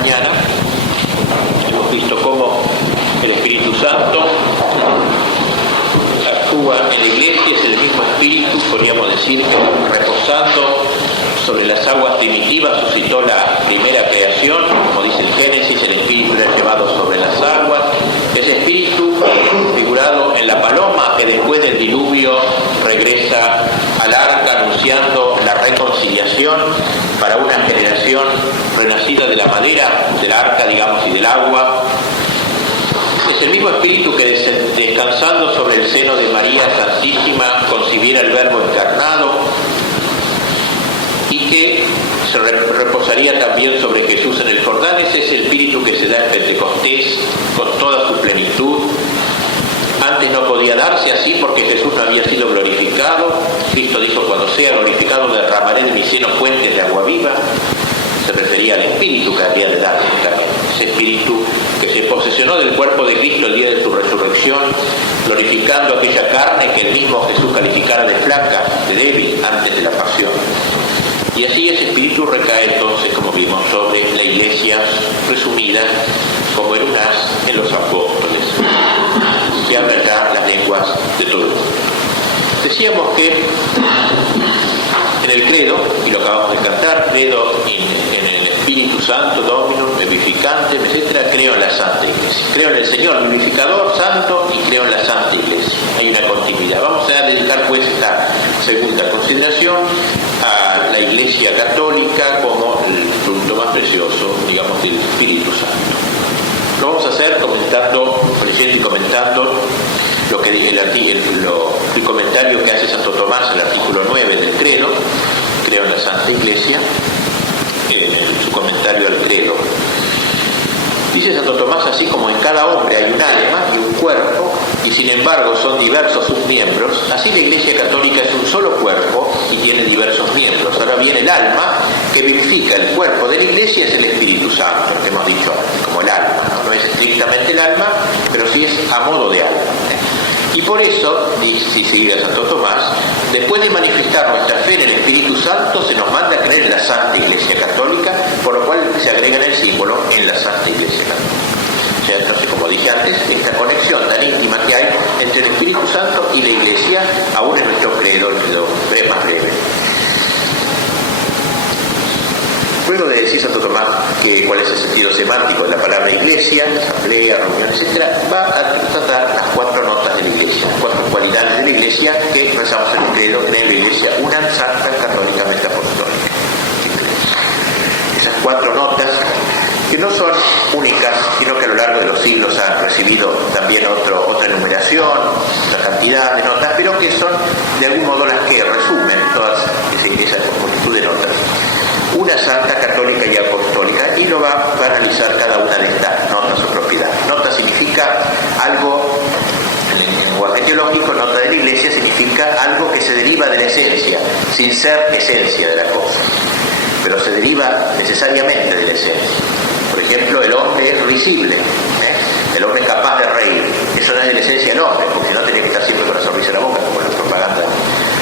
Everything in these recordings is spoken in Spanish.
mañana. Hemos visto cómo el Espíritu Santo actúa en la Iglesia, es el mismo Espíritu, podríamos decir, reposando sobre las aguas primitivas, suscitó la primera creación, como dice el Génesis, el Espíritu era llevado sobre las aguas. Ese Espíritu, figurado en la paloma, que después del diluvio regresa al arca anunciando la reconciliación para una generación renacida de la madera, del arca, digamos, y del agua. Es el mismo Espíritu que descansando sobre el seno de María Santísima concibiera el Verbo encarnado y que se reposaría también sobre Jesús en el Jordán. Ese es el Espíritu que se da en Pentecostés con toda su plenitud. Antes no podía darse así porque Jesús no había sido glorificado. Cristo dijo: cuando sea glorificado derramaré de mi seno fuentes de agua viva. Se refería al Espíritu que había de darse también. Ese Espíritu que se posesionó del cuerpo de Cristo el día de su resurrección, glorificando aquella carne que el mismo Jesús calificara de flaca, de débil, antes de la pasión. Y así ese Espíritu recae entonces, como vimos, sobre la Iglesia resumida como en los apóstoles. Se hablan ya las lenguas de todo el mundo. Decíamos que en el credo, y lo acabamos de cantar, credo en el Espíritu Santo, Dominum, vivificante, etc., creo en la Santa Iglesia. Creo en el Señor vivificador, santo, y creo en la Santa Iglesia. Hay una continuidad. Vamos a dedicar pues esta segunda consideración a la Iglesia Católica como el fruto más precioso, digamos, del Espíritu Santo. Lo vamos a hacer leyendo y comentando lo que el comentario que hace Santo Tomás, el artículo 9 del credo, creo en la Santa Iglesia, en su comentario al credo. Dice Santo Tomás: así como en cada hombre hay un alma y un cuerpo, y sin embargo son diversos sus miembros, así la Iglesia Católica es un solo cuerpo y tiene diversos miembros. Ahora bien, el alma que vivifica el cuerpo de la Iglesia es el Espíritu Santo, que hemos dicho antes, como el alma, ¿no? No es estrictamente el alma, pero sí es a modo de alma. Y por eso, si sigue Santo Tomás, después de manifestar nuestra fe en el Espíritu Santo, se nos manda a creer en la Santa Iglesia Católica, por lo cual se agrega en el símbolo en la Santa Iglesia Católica. O sea, entonces, como dije antes, esta conexión tan íntima que hay entre el Espíritu Santo y la Iglesia, aún en nuestro credo, más breve. Luego de decir Santo Tomás cuál es el sentido semántico de la palabra iglesia, asamblea, reunión, etc., va a tratar las 4 notas de la iglesia, las 4 cualidades de la iglesia que rezamos en el credo de la iglesia una, santa, católicamente apostólica. Esas 4 notas, que no son únicas, sino que a lo largo de los siglos han recibido también otra enumeración, otra cantidad de notas, pero que son de algún modo las que resumen todas esa multitud de notas. Una, santa, católica y apostólica, y lo va a analizar cada una de estas notas o propiedades. Nota significa algo, en lenguaje teológico, nota de la iglesia significa algo que se deriva de la esencia, sin ser esencia de la cosa, pero se deriva necesariamente de la esencia. Por ejemplo, el hombre es risible, el hombre es capaz de reír. Eso no es de la esencia del hombre, porque si no tenía que estar siempre con la sonrisa en la boca, como en la propaganda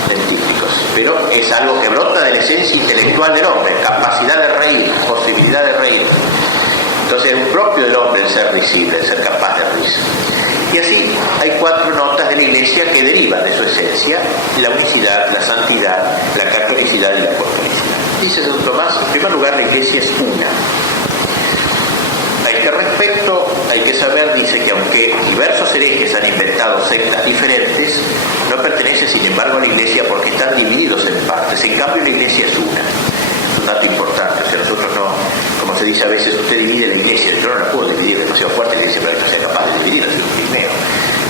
dentífricos. Pero es algo que brota de la esencia intelectual del hombre, capacidad de reír, posibilidad de reír. Entonces es propio del hombre el ser risible, el ser capaz de risa. Y así hay 4 notas de la iglesia que derivan de su esencia: la unicidad, la santidad, la catolicidad y la apostolicidad. Dice Santo Tomás: en primer lugar, la iglesia es una. A este respecto hay que saber, dice, que aunque diversos herejes han inventado sectas diferentes, no pertenece sin embargo a la iglesia porque están divididos en partes. En cambio, la iglesia es una. Es un dato importante. O sea, nosotros no, como se dice a veces, usted divide la iglesia. Yo no la puedo dividir demasiado fuerte, la iglesia, pero no sea capaz de dividirla, soy un primero.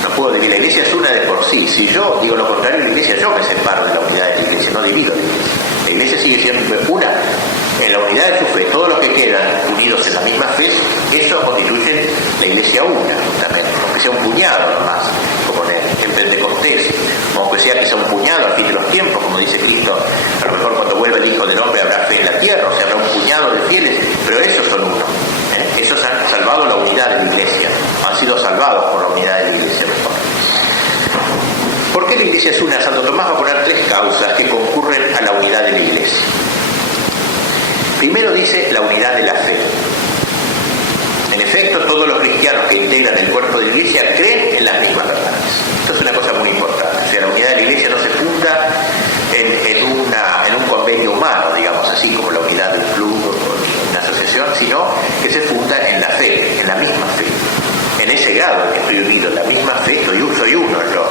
No puedo dividir. La iglesia es una de por sí. Si yo digo lo contrario, la iglesia, yo me separo de la unidad de la iglesia, no divido la iglesia. La iglesia sigue siendo una. En la unidad de su fe, todos los que quedan unidos en la misma fe, eso constituye la iglesia una, justamente, aunque sea un puñado nomás, como en Pentecostés, o aunque sea que sea un puñado al fin de los tiempos, como dice Cristo, a lo mejor cuando vuelva el Hijo del Hombre habrá fe en la tierra, o sea, habrá un puñado de fieles, pero esos son uno. Esos han salvado la unidad de la iglesia, han sido salvados por la unidad de la iglesia mejor. ¿Por qué la iglesia es una? Santo Tomás va a poner 3 causas que concurren a la unidad de la iglesia. Primero dice la unidad de la fe. En efecto, todos los cristianos que integran el cuerpo de la Iglesia creen en las mismas verdades. Esto es una cosa muy importante. O sea, la unidad de la Iglesia no se funda en un convenio humano, digamos así, como la unidad del club o una asociación, sino que se funda en la fe, en la misma fe. En ese grado en que estoy unido, en la misma fe, soy uno yo.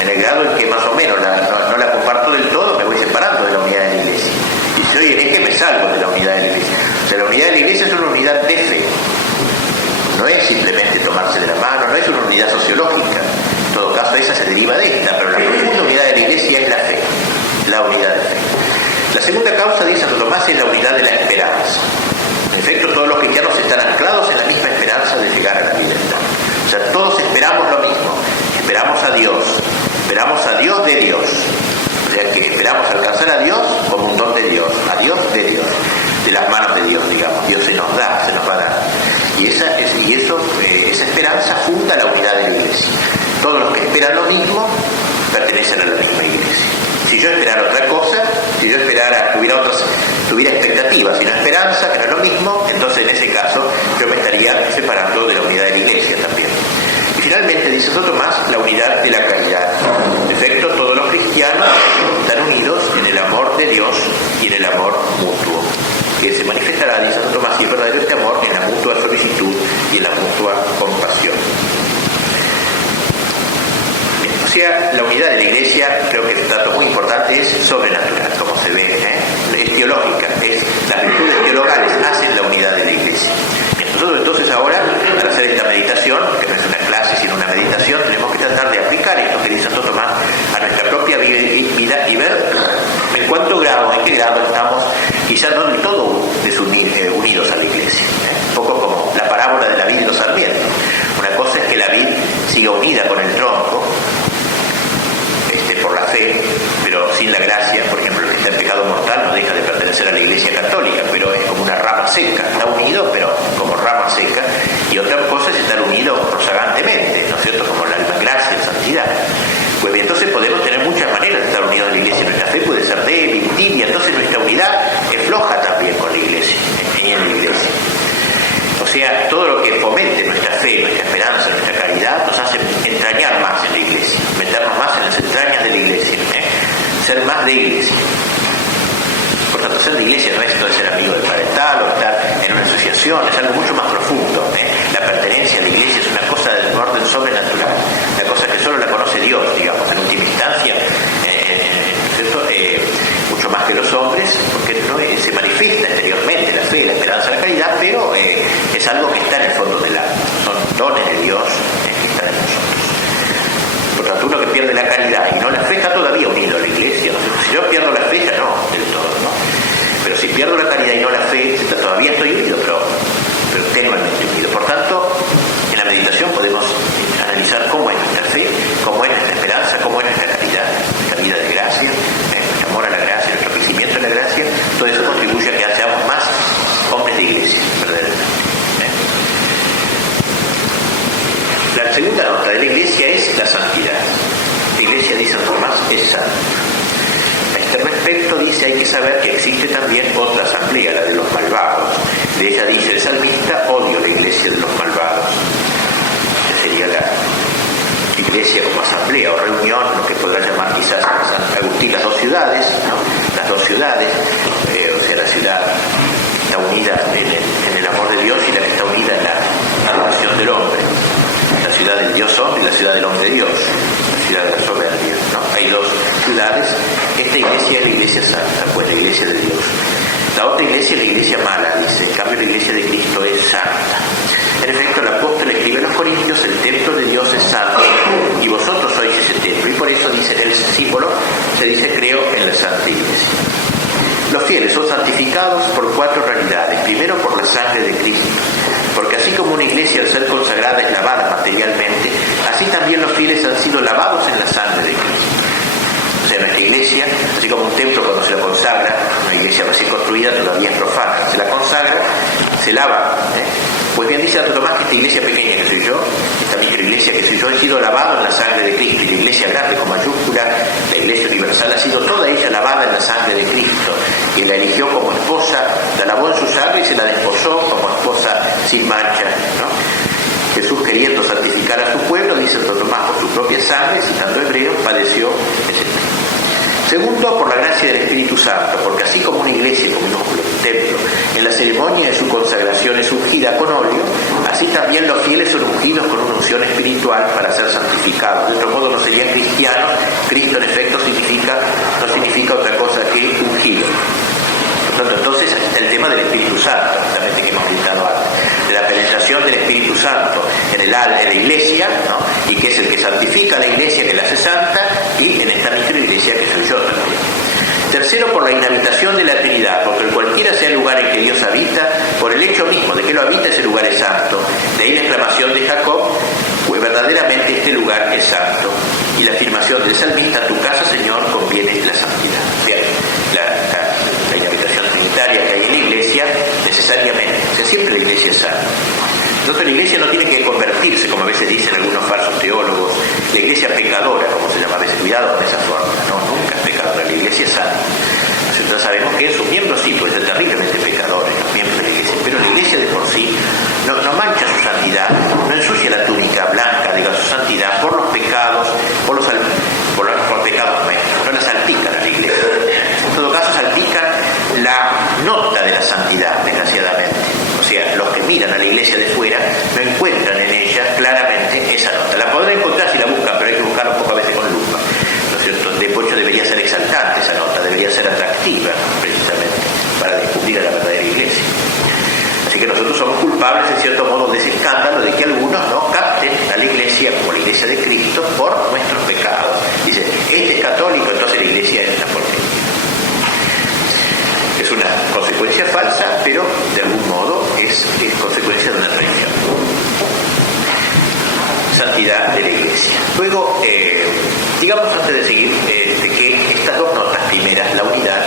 En el grado en que más o menos no la comparto del todo, me voy separando de la unidad de la Iglesia. Y si soy hereje, me salgo de la unidad de la Iglesia. O sea, la unidad de la Iglesia es una unidad de fe. No es simplemente tomarse de la mano, no es una unidad sociológica. En todo caso, esa se deriva de esta, pero la profunda unidad de la Iglesia es la fe, la unidad de fe. La segunda causa, dice Santo Tomás, es la unidad de la esperanza. En efecto, todos los cristianos están anclados en la misma esperanza de llegar a la vida eterna. O sea, todos esperamos lo mismo. Esperamos a Dios de Dios. O sea, que esperamos alcanzar a Dios como un don de Dios, a Dios de Dios, de las manos de Dios, digamos. Dios se nos va a dar. Y esa esperanza funda la unidad de la Iglesia. Todos los que esperan lo mismo pertenecen a la misma Iglesia. Si yo esperara otra cosa, si yo tuviera expectativas y no esperanza, que no es lo mismo, entonces en ese caso yo me estaría separando de la unidad de la Iglesia también. Y finalmente, dice Santo Tomás, la unidad de la caridad. En efecto, todos los cristianos están unidos en el amor de Dios y en el amor mutuo, que se manifestará, dice Santo Tomás, y es verdadero este amor en la mutua solicitud y en la mutua compasión. O sea, la unidad de la Iglesia, creo que es un dato muy importante, es sobrenatural, como se ve, es teológica, las virtudes teologales hacen la unidad de la Iglesia. Nosotros entonces ahora, al hacer esta meditación, que no es una clase sino una meditación, tenemos que tratar de aplicar esto que dice Santo Tomás a nuestra propia vida y ver en qué grado estamos, quizás no del todo unidos a la Iglesia. Un poco como la parábola de la vid y los sarmientos. Una cosa es que la vid siga unida con el tronco, por la fe, pero sin la gracia. Por ejemplo, el que está en pecado mortal no deja de pertenecer a la Iglesia Católica, pero es como una rama seca, está unido pero como rama seca. Y otra cosa es estar unido rozagantemente, ¿no es cierto?, como la gracia y santidad. Pues bien, entonces podemos tener muchas maneras de estar unidos a la Iglesia. Nuestra fe puede ser débil, tibia, entonces nuestra unidad es floja también con la Iglesia, en la Iglesia. O sea, todo lo que fomente nuestra fe, nuestra esperanza, nuestra caridad, nos hace entrañar más en la Iglesia, meternos más en las entrañas de la Iglesia, ser más de Iglesia. Por tanto, ser de Iglesia no es esto de ser amigo del padre tal o estar en una asociación, es algo mucho más profundo. La pertenencia a la Iglesia es una cosa de orden sobrenatural, una cosa que solo la conoce Dios, digamos, en última instancia, ¿cierto? Mucho más que los hombres, porque no se manifiesta exteriormente la fe, la esperanza, la caridad, pero es algo que está en el fondo del alma, son dones de Dios que están en nosotros. Por tanto, uno que pierde la caridad y no la fe está todavía unido a la Iglesia. Si yo pierdo la fe, ya no del todo, ¿no? Pero si pierdo la caridad y no la fe, todavía estoy unido, pero tenuemente unido. Por tanto, en la meditación podemos analizar cómo es nuestra fe, cómo es nuestra esperanza, cómo es nuestra caridad, nuestra vida de gracia, nuestro amor a la gracia, nuestro crecimiento en la gracia. Todo eso contribuye a que seamos más hombres de Iglesia, verdaderamente. La segunda nota de la Iglesia es la santidad. La Iglesia, dice Santo Tomás, es santa. A este respecto dice, hay que saber que existe también otra asamblea, la de los malvados. De ella dice el salmista, odio la Iglesia de los malvados. Esa sería la Iglesia como asamblea o reunión, lo que podrá llamar quizás San Agustín las dos ciudades, ¿no? Las dos ciudades, o sea, la ciudad está unida en el amor de Dios y la que está unida en la adoración del hombre. La ciudad del Dios hombre y la ciudad del hombre Dios, la ciudad de la soberbia, ¿no? Hay dos ciudades. Esta iglesia es la iglesia santa, pues la iglesia de Dios. La otra iglesia es la iglesia mala, dice. En cambio, la iglesia de Cristo es santa. En efecto, el apóstol escribe a los Corintios, el templo de Dios es santo y vosotros sois ese templo. Y por eso dice en el símbolo, se dice creo en la santa iglesia. Los fieles son santificados por cuatro realidades. Primero, por la sangre de Cristo. Porque así como una iglesia al ser consagrada es lavada materialmente, así también los fieles han sido lavados en la sangre de Cristo. O sea, nuestra iglesia, así como un templo cuando se la consagra, una iglesia recién construida todavía es profana, se la consagra, se lava. Pues bien dice Santo Tomás que esta iglesia pequeña que soy yo, esta microiglesia que soy yo, he sido lavado en la sangre de Cristo. Y la iglesia grande con mayúscula, la iglesia universal, ha sido toda ella lavada en la sangre de Cristo. Y la eligió como esposa, la lavó en su sangre y se la desposó como esposa sin mancha, ¿no? Jesús, queriendo santificar a su pueblo, dice Santo Tomás, por su propia sangre, citando Hebreos, padeció ese mal. Segundo, por la gracia del Espíritu Santo, porque así como una iglesia, como un templo, en la ceremonia de su consagración es ungida con óleo, así también los fieles son ungidos con una unción espiritual para ser santificados. De otro modo no serían cristianos. Cristo en efecto no significa otra cosa que ungido. Entonces el tema del Espíritu Santo, justamente que hemos gritado antes, de la penetración del Espíritu Santo en la iglesia, ¿no? Y que es el que santifica a la iglesia, que la hace santa, y en esta microiglesia que soy yo también. Tercero, por la inhabitación de la Trinidad, porque cualquiera sea el lugar en que Dios habita, por el hecho mismo de que lo habita, ese lugar es santo. De ahí la exclamación de Jacob, pues verdaderamente este lugar es santo. Y la afirmación del salmista, a tu casa, Señor, conviene la santidad. O sea, la inhabitación trinitaria que hay en la iglesia, necesariamente, o sea, siempre la iglesia es santa. Entonces la iglesia no tiene que convertirse, como a veces dicen algunos falsos teólogos, la iglesia pecadora, como se llama a veces, cuidado con esa forma, no, nunca es pecadora, la iglesia es santa. Entonces sabemos que sus miembros sí pueden ser terriblemente pecadores, los miembros de la iglesia, pero la iglesia de por sí no mancha su santidad, no ensucia la túnica blanca, diga, su santidad por los pecados, por pecados nuestros, no la salpican a la iglesia. En todo caso salpican la nota de la santidad, desgraciadamente. O sea, los que miran a la iglesia de fuera no encuentran en ella claramente esa nota. La podrán encontrar si la buscan, pero hay que buscar un poco a veces con lupa, ¿no es cierto? De hecho debería ser exaltante esa nota, debería ser atractiva precisamente para descubrir a la verdadera iglesia. Así que nosotros somos culpables en cierto modo de ese escándalo de que algunos no capten a la iglesia como la iglesia de Cristo por nuestros pecados. Dicen, este es católico, entonces la iglesia es una porquería. Es una consecuencia falsa, pero de algún modo es consecuencia de una traición. Santidad de la iglesia. Luego, digamos antes de seguir, que estas dos notas primeras, la unidad,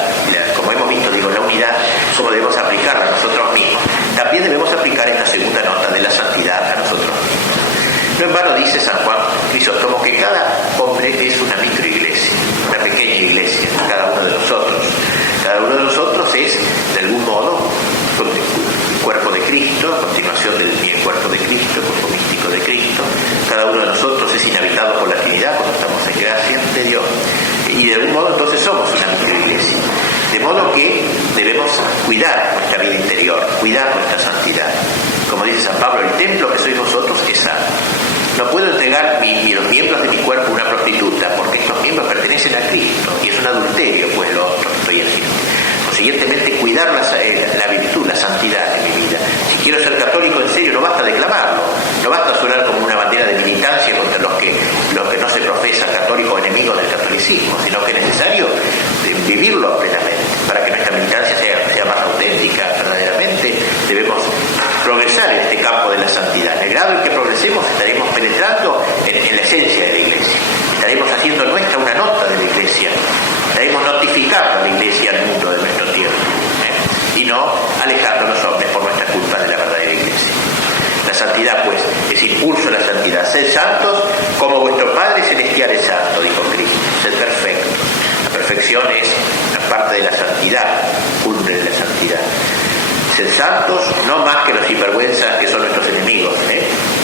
como hemos visto, la unidad, como debemos aplicarla a nosotros mismos, también debemos aplicar esta segunda nota de la santidad a nosotros mismos. No en vano dice San Juan Crisóstomo que cada hombre es una microiglesia, una pequeña iglesia, cada uno de nosotros. Cada uno de nosotros es, de algún modo, el cuerpo de Cristo, a continuación del cuerpo de Cristo, el cuerpo místico de Cristo. Cada uno de nosotros es inhabitado por la Trinidad cuando estamos en gracia de Dios. Y de algún modo entonces somos una microiglesia. De modo que debemos cuidar nuestra vida interior, cuidar nuestra santidad. Como dice San Pablo, el templo que sois vosotros es santo. No puedo entregar los miembros de mi cuerpo a una prostituta, porque estos miembros pertenecen a Cristo, y es un adulterio, pues lo otro que estoy haciendo. Consiguientemente, cuidar la virtud, la santidad de mi vida. Si quiero ser católico en serio, no basta declamarlo, no basta sonar como una bandera de militancia contra los que no se profesan católicos o enemigos del catolicismo, sino que es necesario vivirlo plenamente. Para que nuestra militancia sea más auténtica, verdaderamente, debemos progresar en este campo de la santidad. En el grado en que progresemos, estaremos penetrando en la esencia de la iglesia. Estaremos haciendo nuestra una nota de la iglesia. Estaremos notificando a la iglesia al mundo de nuestro tiempo. Y no alejando a los hombres por nuestra culpa de la verdadera iglesia. La santidad, pues, es impulso a la santidad. Sed santos como vuestro Padre Celestial es santo, dijo Cristo. Sed perfecto. La perfección es la parte de la santidad, cumbre de la santidad. Sed santos, no más que los sinvergüenzas que son nuestros enemigos,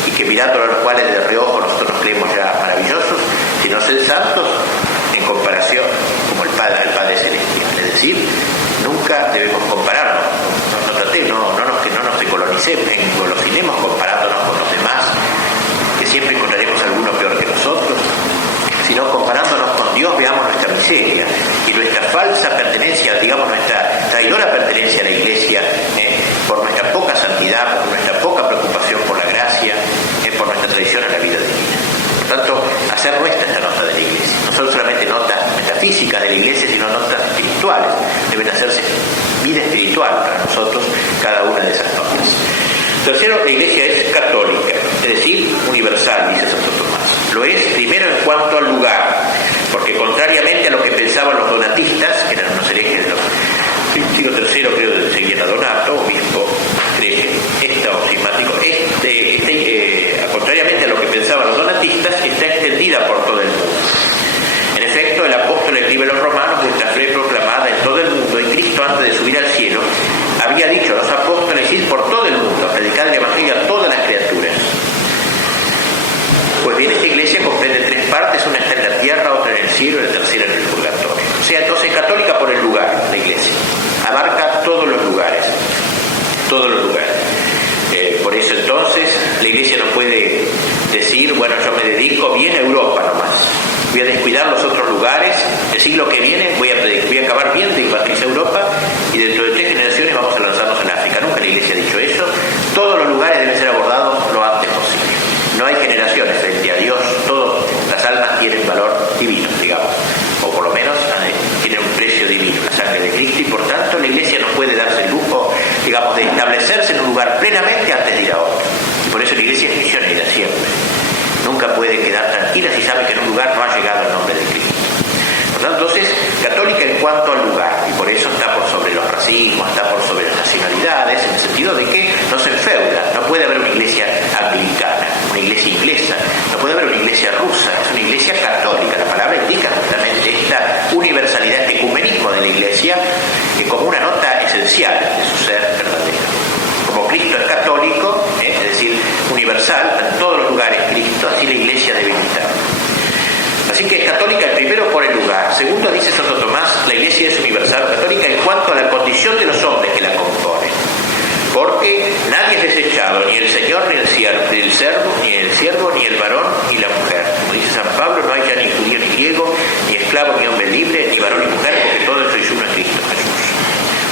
y que mirando a los cuales de reojo nosotros nos creemos ya maravillosos, sino sed santos en comparación como el Padre Celestial. Es decir, nunca debemos compararnos, no nos engolosinemos comparándonos con los demás, que siempre encontraremos alguno peor que nosotros, sino comparándonos con Dios veamos nuestra miseria y nuestra falsa pertenencia, digamos nuestra traidora pertenencia a la iglesia, por nuestra poca santidad, por nuestra poca preocupación por la gracia, por nuestra traición a la vida divina. Por tanto, hacer nuestra esta nota de la iglesia, no son solamente notas metafísicas de la iglesia, sino notas espirituales. Deben hacerse vida espiritual para nosotros cada una de esas notas. Tercero, la iglesia es católica, es decir, universal, dice Santo Tomás. Lo es primero en cuanto al lugar, porque contrariamente a lo que pensaban los donatistas, que eran unos herejes del siglo III, creo, de seguir a Donato, obispo cismático, contrariamente a lo que pensaban los donatistas, está extendida por todo el mundo. En efecto, el apóstol escribe a los romanos: vuestra fe proclamada en todo el mundo, y Cristo, antes de subir al cielo, había dicho a los apóstoles: id por todo el mundo a predicar el evangelio todos los lugares. Por eso entonces la Iglesia no puede decir, bueno, yo me dedico bien a Europa nomás, voy a descuidar los otros lugares, el siglo que viene voy a acabar bien de evangelizar Europa y dentro de 3 generaciones vamos a lanzarnos en África. Nunca la Iglesia ha dicho eso. Todos los lugares deben ser abordados lo antes posible. No hay generaciones frente a Dios, todas las almas tienen valor divino, digamos, o por lo menos tienen un precio divino, la sangre de Cristo, y por tanto la Iglesia no puede darse el lujo, digamos, de establecerse en un lugar plenamente antes de ir a otro. Y por eso la Iglesia es misionera siempre. Nunca puede quedar tranquila si sabe que en un lugar no ha llegado el nombre de Cristo. Por tanto, entonces, católica en cuanto al lugar, y por eso está por sobre los racismos, está por sobre las nacionalidades, en el sentido de que no se enfeuda. No puede haber una iglesia anglicana, una iglesia inglesa, no puede haber una iglesia rusa, es una iglesia católica. La palabra indica justamente esta universalidad, este ecumenismo de la iglesia, como una nota esencial de su ser verdadero. Como Cristo es católico, es decir, universal, en todos los lugares Cristo, así la iglesia debe imitar. Así que es católica, el primero, por el lugar. Segundo, dice Santo Tomás, la iglesia es universal, católica en cuanto a la condición de los hombres que la componen. Porque nadie es desechado, ni el Señor, ni el siervo, ni el varón, ni la mujer. Como dice San Pablo, no hay ya ni judío ni griego, ni esclavo ni hombre libre, ni varón ni mujer, porque todos sois uno en Cristo Jesús.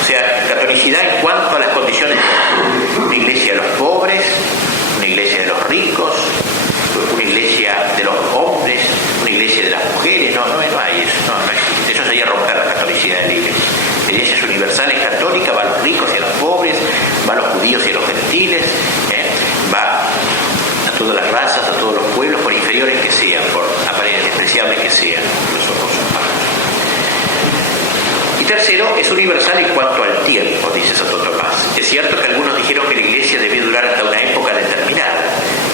O sea, catolicidad en cuanto a las condiciones de una iglesia de los pobres, una iglesia de los ricos, una iglesia de los hombres, una iglesia de las mujeres. No hay eso, no existe. Eso sería romper la catolicidad de la iglesia. La iglesia es universal, es católica, va a los ricos y a los pobres, va a los judíos y a los gentiles, va a todas las razas, a todos los pueblos, por inferiores que sean, por despreciables que sean, los ojos humanos. Y tercero, es universal en cuanto al tiempo, dice Santo Tomás. Es cierto que algunos dijeron que la iglesia debía durar hasta una época determinada,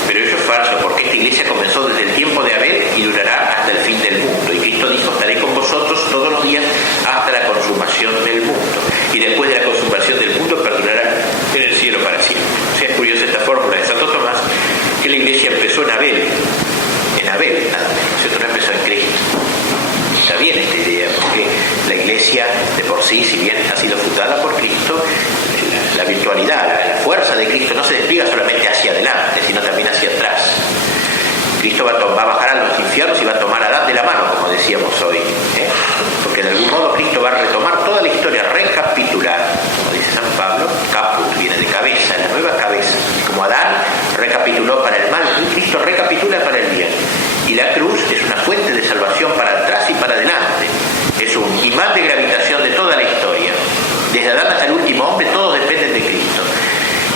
pero eso es falso, porque esta iglesia comenzó desde el tiempo de Abel y durará hasta el fin del mundo. Y Cristo dijo, estaré con vosotros todos los días hasta la consumación del mundo. Y después de la consumación del mundo perdurará en el cielo para siempre. O sea, es curiosa esta fórmula de Santo Tomás, que la iglesia empezó en Abel, nada menos, ¿cierto? No empezó en Cristo. Está bien esta idea, porque la iglesia de por sí, si bien ha sido fundada por Cristo, la virtualidad, la fuerza de Cristo no se despliega solamente hacia adelante, sino también hacia atrás. Cristo va a bajar a los infiernos y va a tomar a Adán de la mano, como decíamos hoy, porque de algún modo Cristo va a retomar toda la historia, recapitular, como dice San Pablo, caput viene de cabeza, la nueva cabeza. Como Adán recapituló para el mal, Cristo recapitula para el bien. Y la cruz es una fuente de salvación para atrás y para adelante. Es un imán de gravitación de toda la historia. Desde Adán hasta el último hombre, todos dependen de Cristo.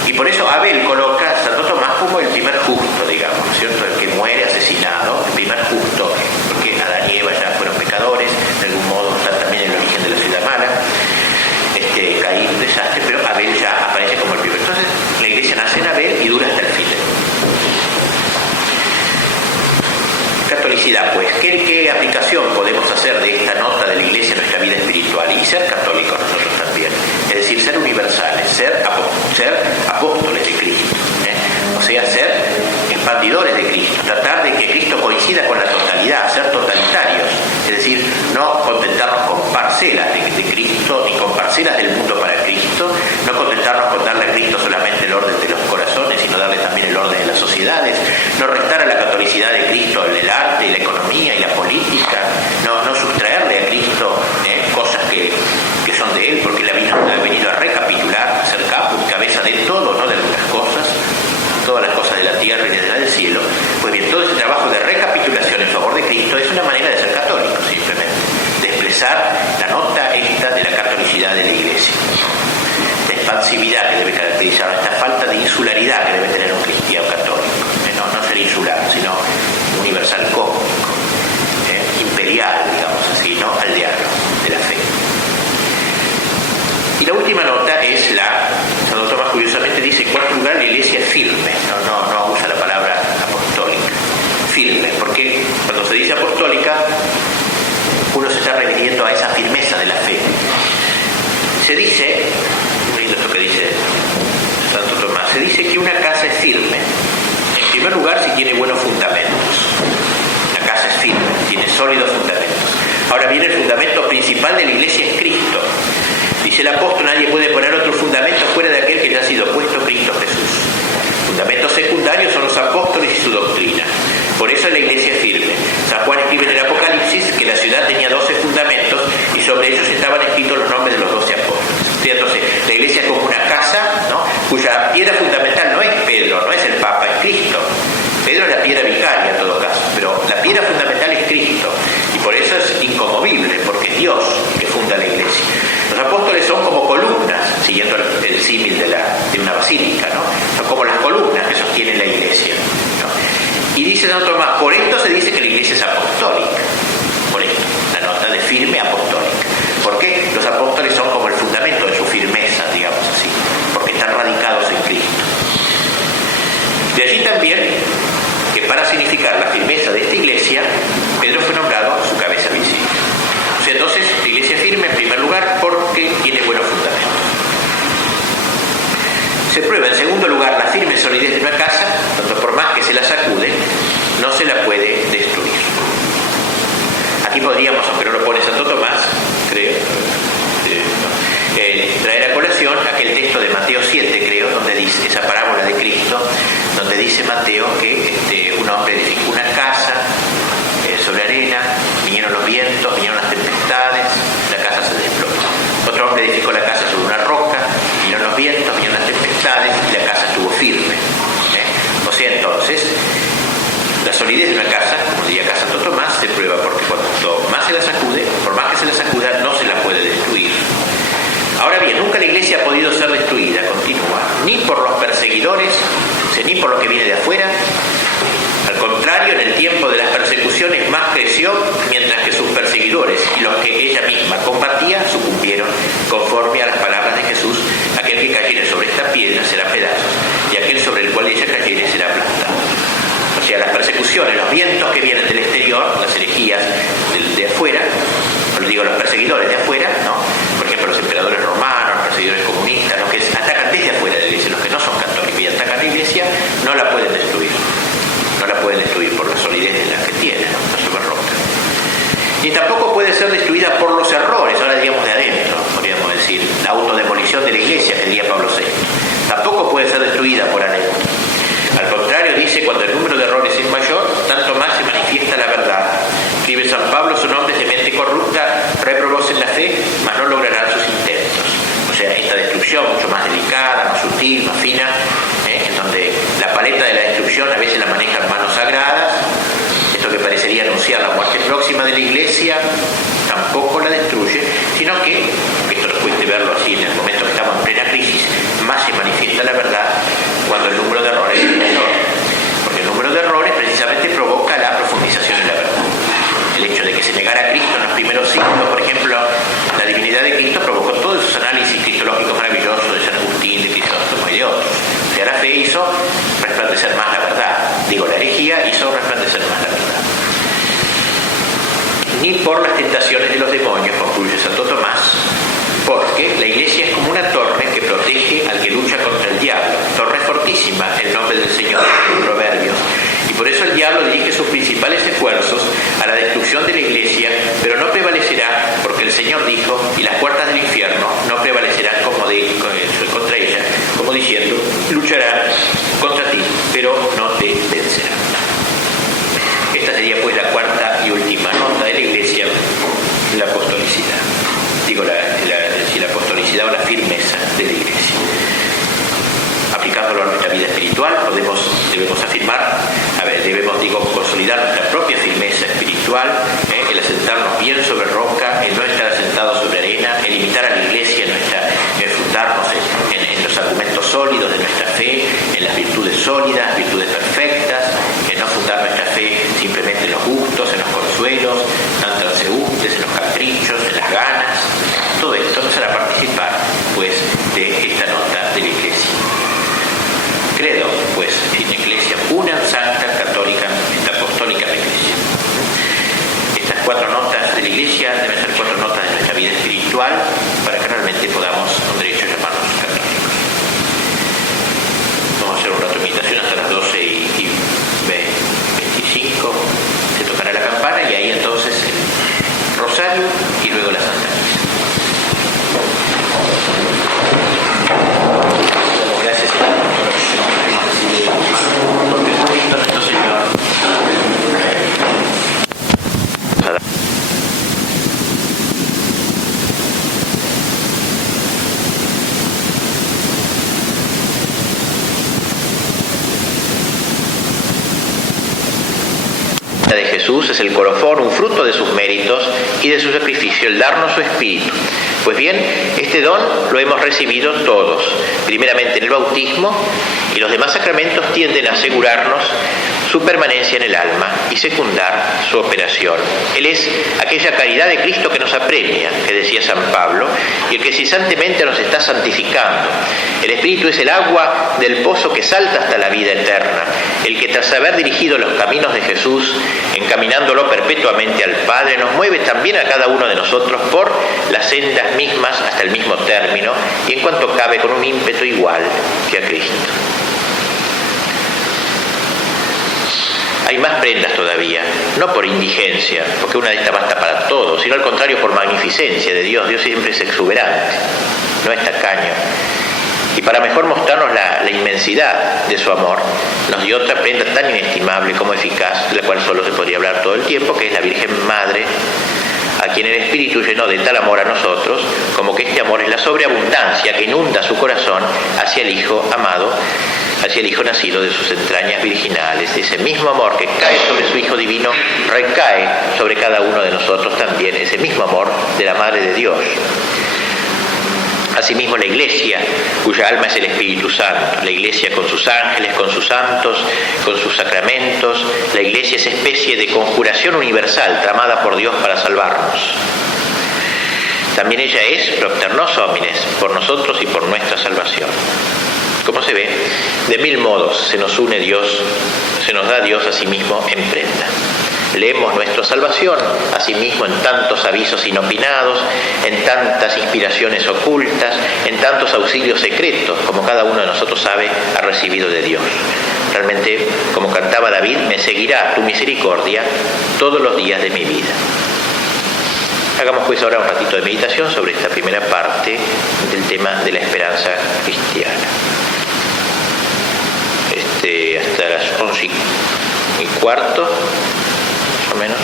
Y por eso Abel coloca a Santo Tomás como el primer justo, digamos, ¿cierto? El que muere asesinado, el primer justo, porque Adán y Eva ya fueron pecadores, de algún modo está también el origen de la ciudad mala, Caín, un desastre, pero Abel ya aparece como el primero. Entonces, la iglesia nace en Abel y dura hasta el fin. Catolicidad, pues, ¿qué aplicación podemos hacer de esta nota de la iglesia en nuestra vida espiritual? Y ser católicos nosotros también, es decir, ser universales, ser apóstoles de Cristo, o sea, ser expandidores de Cristo, tratar de que Cristo coincida con la totalidad, ser totalitarios, es decir, no contentarnos con parcelas de Cristo ni con parcelas del mundo para Cristo, no contentarnos con darle a Cristo solamente el orden de los corazones, sino darle también el orden de las sociedades, no restar a la catolicidad de Cristo el arte y la economía y la política, no sustraerle a Cristo cosas que son de Él, porque Él ha venido a recapitular, a ser caput, cabeza de todo, no de algunas cosas, todas las cosas de la tierra y de la del cielo. Pues bien, todo ese trabajo de recapitulación en favor de Cristo es una manera de ser católico, simplemente, de expresar la nota esta de la catolicidad de la iglesia, la expansividad que debe caracterizar, esta falta de insularidad que debe tener un cristiano católico, no ser insular, sino universal cósmico, imperial, digamos así, no aldeano de la fe. Y la última nota es Santo Tomás curiosamente dice, en cuarto lugar, la iglesia es firme, no usa la palabra apostólica, firme, porque cuando se dice apostólica, uno se está refiriendo a esa firmeza de la fe. Se dice, muy lindo esto que dice Santo Tomás, se dice que una casa es firme, en primer lugar, si tiene buenos fundamentos. La casa es firme, tiene sólidos fundamentos. Ahora viene el fundamento principal de la iglesia es Cristo. Dice el apóstol, nadie puede poner otro fundamento fuera de aquel que ya ha sido los apóstoles y su doctrina. Por eso es la iglesia firme. San Juan escribe en el Apocalipsis que la ciudad tenía 12 fundamentos y sobre ellos estaban escritos los nombres de los 12 apóstoles. Entonces, la iglesia es como una casa, ¿no?, cuya piedra fundamental no es Pedro, no es el Papa, es Cristo. Pedro es la piedra vicaria en todo caso, pero la piedra fundamental es Cristo. Y por eso es inconmovible, porque es Dios que funda la iglesia. Los apóstoles son como columnas, siguiendo el símil de una basílica, ¿no? Son como las columnas que sostienen la iglesia, ¿no? Y dice Santo Tomás, por esto se dice que la iglesia es apostólica. Por esto, la nota de firme apostólica. ¿Por qué? Los apóstoles son como el fundamento de su firmeza, digamos así, porque están radicados en Cristo. De allí también que para significar la firmeza de esta iglesia, Pedro fue nombrado su cabeza visible. O sea, entonces, la iglesia firme en primer lugar porque tiene buenos fundamentos. Se prueba en segundo lugar la firme solidez de una casa, tanto por más que se la sacude, no se la puede destruir. Aquí podríamos, aunque no lo pone Santo Tomás, creo, traer a colación aquel texto de Mateo 7, creo, donde dice esa parábola de Cristo, donde dice Mateo que un hombre edificó una casa sobre arena, vinieron los vientos, vinieron las tempestades, la casa se desplomó. Otro hombre edificó la casa sobre una roca, vinieron los vientos, vinieron las tempestades y la casa estuvo firme. O sea, entonces, la solidez de una casa, como diría acá Santo Tomás, se prueba porque cuanto más se la sacude, por más que se la sacuda, no se la puede destruir. Ahora bien, nunca la iglesia ha podido ser destruida, continúa, ni por los perseguidores, ni por lo que viene de afuera. Al contrario, en el tiempo de las persecuciones más creció, mientras que sus perseguidores y los que ella misma combatía sucumbieron, conforme a las palabras de Jesús: aquel que cayere sobre esta piedra será pedazos, y aquel sobre el cual ella cayere será aplastado. O sea, las persecuciones, los vientos que vienen del exterior, las herejías de afuera, digo, los perseguidores de afuera, ¿no? Por ejemplo, los emperadores romanos, los perseguidores comunistas, los que atacan desde afuera de la iglesia, los que no son católicos y atacan la iglesia, no la pueden destruir. No la pueden destruir por la solidez de la que tiene, ¿no? No se barroca. Ni tampoco puede ser destruida por los errores, ahora diríamos de adentro, podríamos decir, la autodemolición de la iglesia, que diría Pablo VI. Tampoco puede ser destruida por adentro. Al contrario, dice, cuando el número de errores es mayor, tanto más se manifiesta la verdad. Escribe San Pablo, son hombres de mente corrupta, réprobos en la fe, mas no lograrán sus intentos. O sea, esta destrucción mucho más delicada, más sutil, más fina, en donde la paleta de la destrucción a veces la manejan manos sagradas, esto que parecería anunciar la muerte próxima de la iglesia, tampoco la destruye, sino que, esto nos puede verlo así en el momento que estamos en plena crisis, más se manifiesta la verdad cuando el número de errores es menor. Porque el número de errores precisamente provoca la profundización de la verdad. El hecho de que se negara a Cristo en los primeros siglos, por ejemplo, la divinidad de Cristo provocó todos esos análisis cristológicos maravillosos de San Agustín, de Crisóstomo y de otros. O sea, la fe hizo resplandecer más la verdad. Digo, la herejía hizo resplandecer más la verdad. Ni por las tentaciones de los demonios, concluye Santo Tomás, porque la iglesia es como una torre que protege al que lucha contra el diablo. Torre fortísima, el nombre del Señor, en Proverbios. Y por eso el diablo dirige sus principales esfuerzos a la destrucción de la iglesia, pero no prevalecerá, porque el Señor dijo, y las puertas del infierno no prevalecerán contra ella, como diciendo, lucharán contra ti, pero no te vencerán. Esta sería pues la cuarta y última nota de la iglesia, la apostolicidad. Digo, la apostolicidad o la firmeza de la iglesia. Aplicándolo a nuestra vida espiritual, debemos afirmar, debemos consolidar nuestra propia firmeza espiritual, el asentarnos bien sobre roca, el no estar asentados sobre arena, el imitar a la iglesia, en fundarnos en los argumentos sólidos de nuestra fe, en las virtudes sólidas, virtudes perfectas, en no fundar nuestra fe simplemente en los gustos, en los consuelos, no en transeúntes, en los caprichos, en las ganas. Todo esto nos hará participar, pues, de esta nota de la iglesia. Credo, pues, en la iglesia una, santa, católica, apostólica la iglesia. Estas 4 notas de la iglesia deben ser 4 notas de nuestra vida espiritual para que realmente podamos con derecho a llamarnos católicos. Vamos a hacer un rato de meditación hasta las de Jesús es el colofón, un fruto de sus méritos y de su sacrificio, el darnos su Espíritu. Pues bien, este don lo hemos recibido todos, primeramente en el bautismo, y los demás sacramentos tienden a asegurarnos su permanencia en el alma y secundar su operación. Él es aquella caridad de Cristo que nos apremia, que decía San Pablo, y el que cesantemente nos está santificando. El Espíritu es el agua del pozo que salta hasta la vida eterna, el que tras haber dirigido los caminos de Jesús, encaminándolo perpetuamente al Padre, nos mueve también a cada uno de nosotros por las sendas mismas hasta el mismo término, y en cuanto cabe con un ímpetu igual que a Cristo. Hay más prendas todavía, no por indigencia, porque una de estas basta para todos, sino al contrario por magnificencia de Dios. Dios siempre es exuberante, no es tacaño. Y para mejor mostrarnos la inmensidad de su amor, nos dio otra prenda tan inestimable como eficaz, de la cual solo se podría hablar todo el tiempo, que es la Virgen Madre, a quien el Espíritu llenó de tal amor a nosotros, como que este amor es la sobreabundancia que inunda su corazón hacia el Hijo amado, hacia el Hijo nacido de sus entrañas virginales. Ese mismo amor que cae sobre su Hijo divino, recae sobre cada uno de nosotros también, ese mismo amor de la Madre de Dios. Asimismo la Iglesia, cuya alma es el Espíritu Santo, la Iglesia con sus ángeles, con sus santos, con sus sacramentos, la Iglesia es especie de conjuración universal tramada por Dios para salvarnos. También ella es propter nos homines, por nosotros y por nuestra salvación. Como se ve, de mil modos se nos une Dios, se nos da Dios a sí mismo en prenda. Leemos nuestra salvación, asimismo en tantos avisos inopinados, en tantas inspiraciones ocultas, en tantos auxilios secretos, como cada uno de nosotros sabe, ha recibido de Dios. Realmente, como cantaba David, me seguirá tu misericordia todos los días de mi vida. Hagamos pues ahora un ratito de meditación sobre esta primera parte del tema de la esperanza cristiana. Hasta las 11:15, más o menos,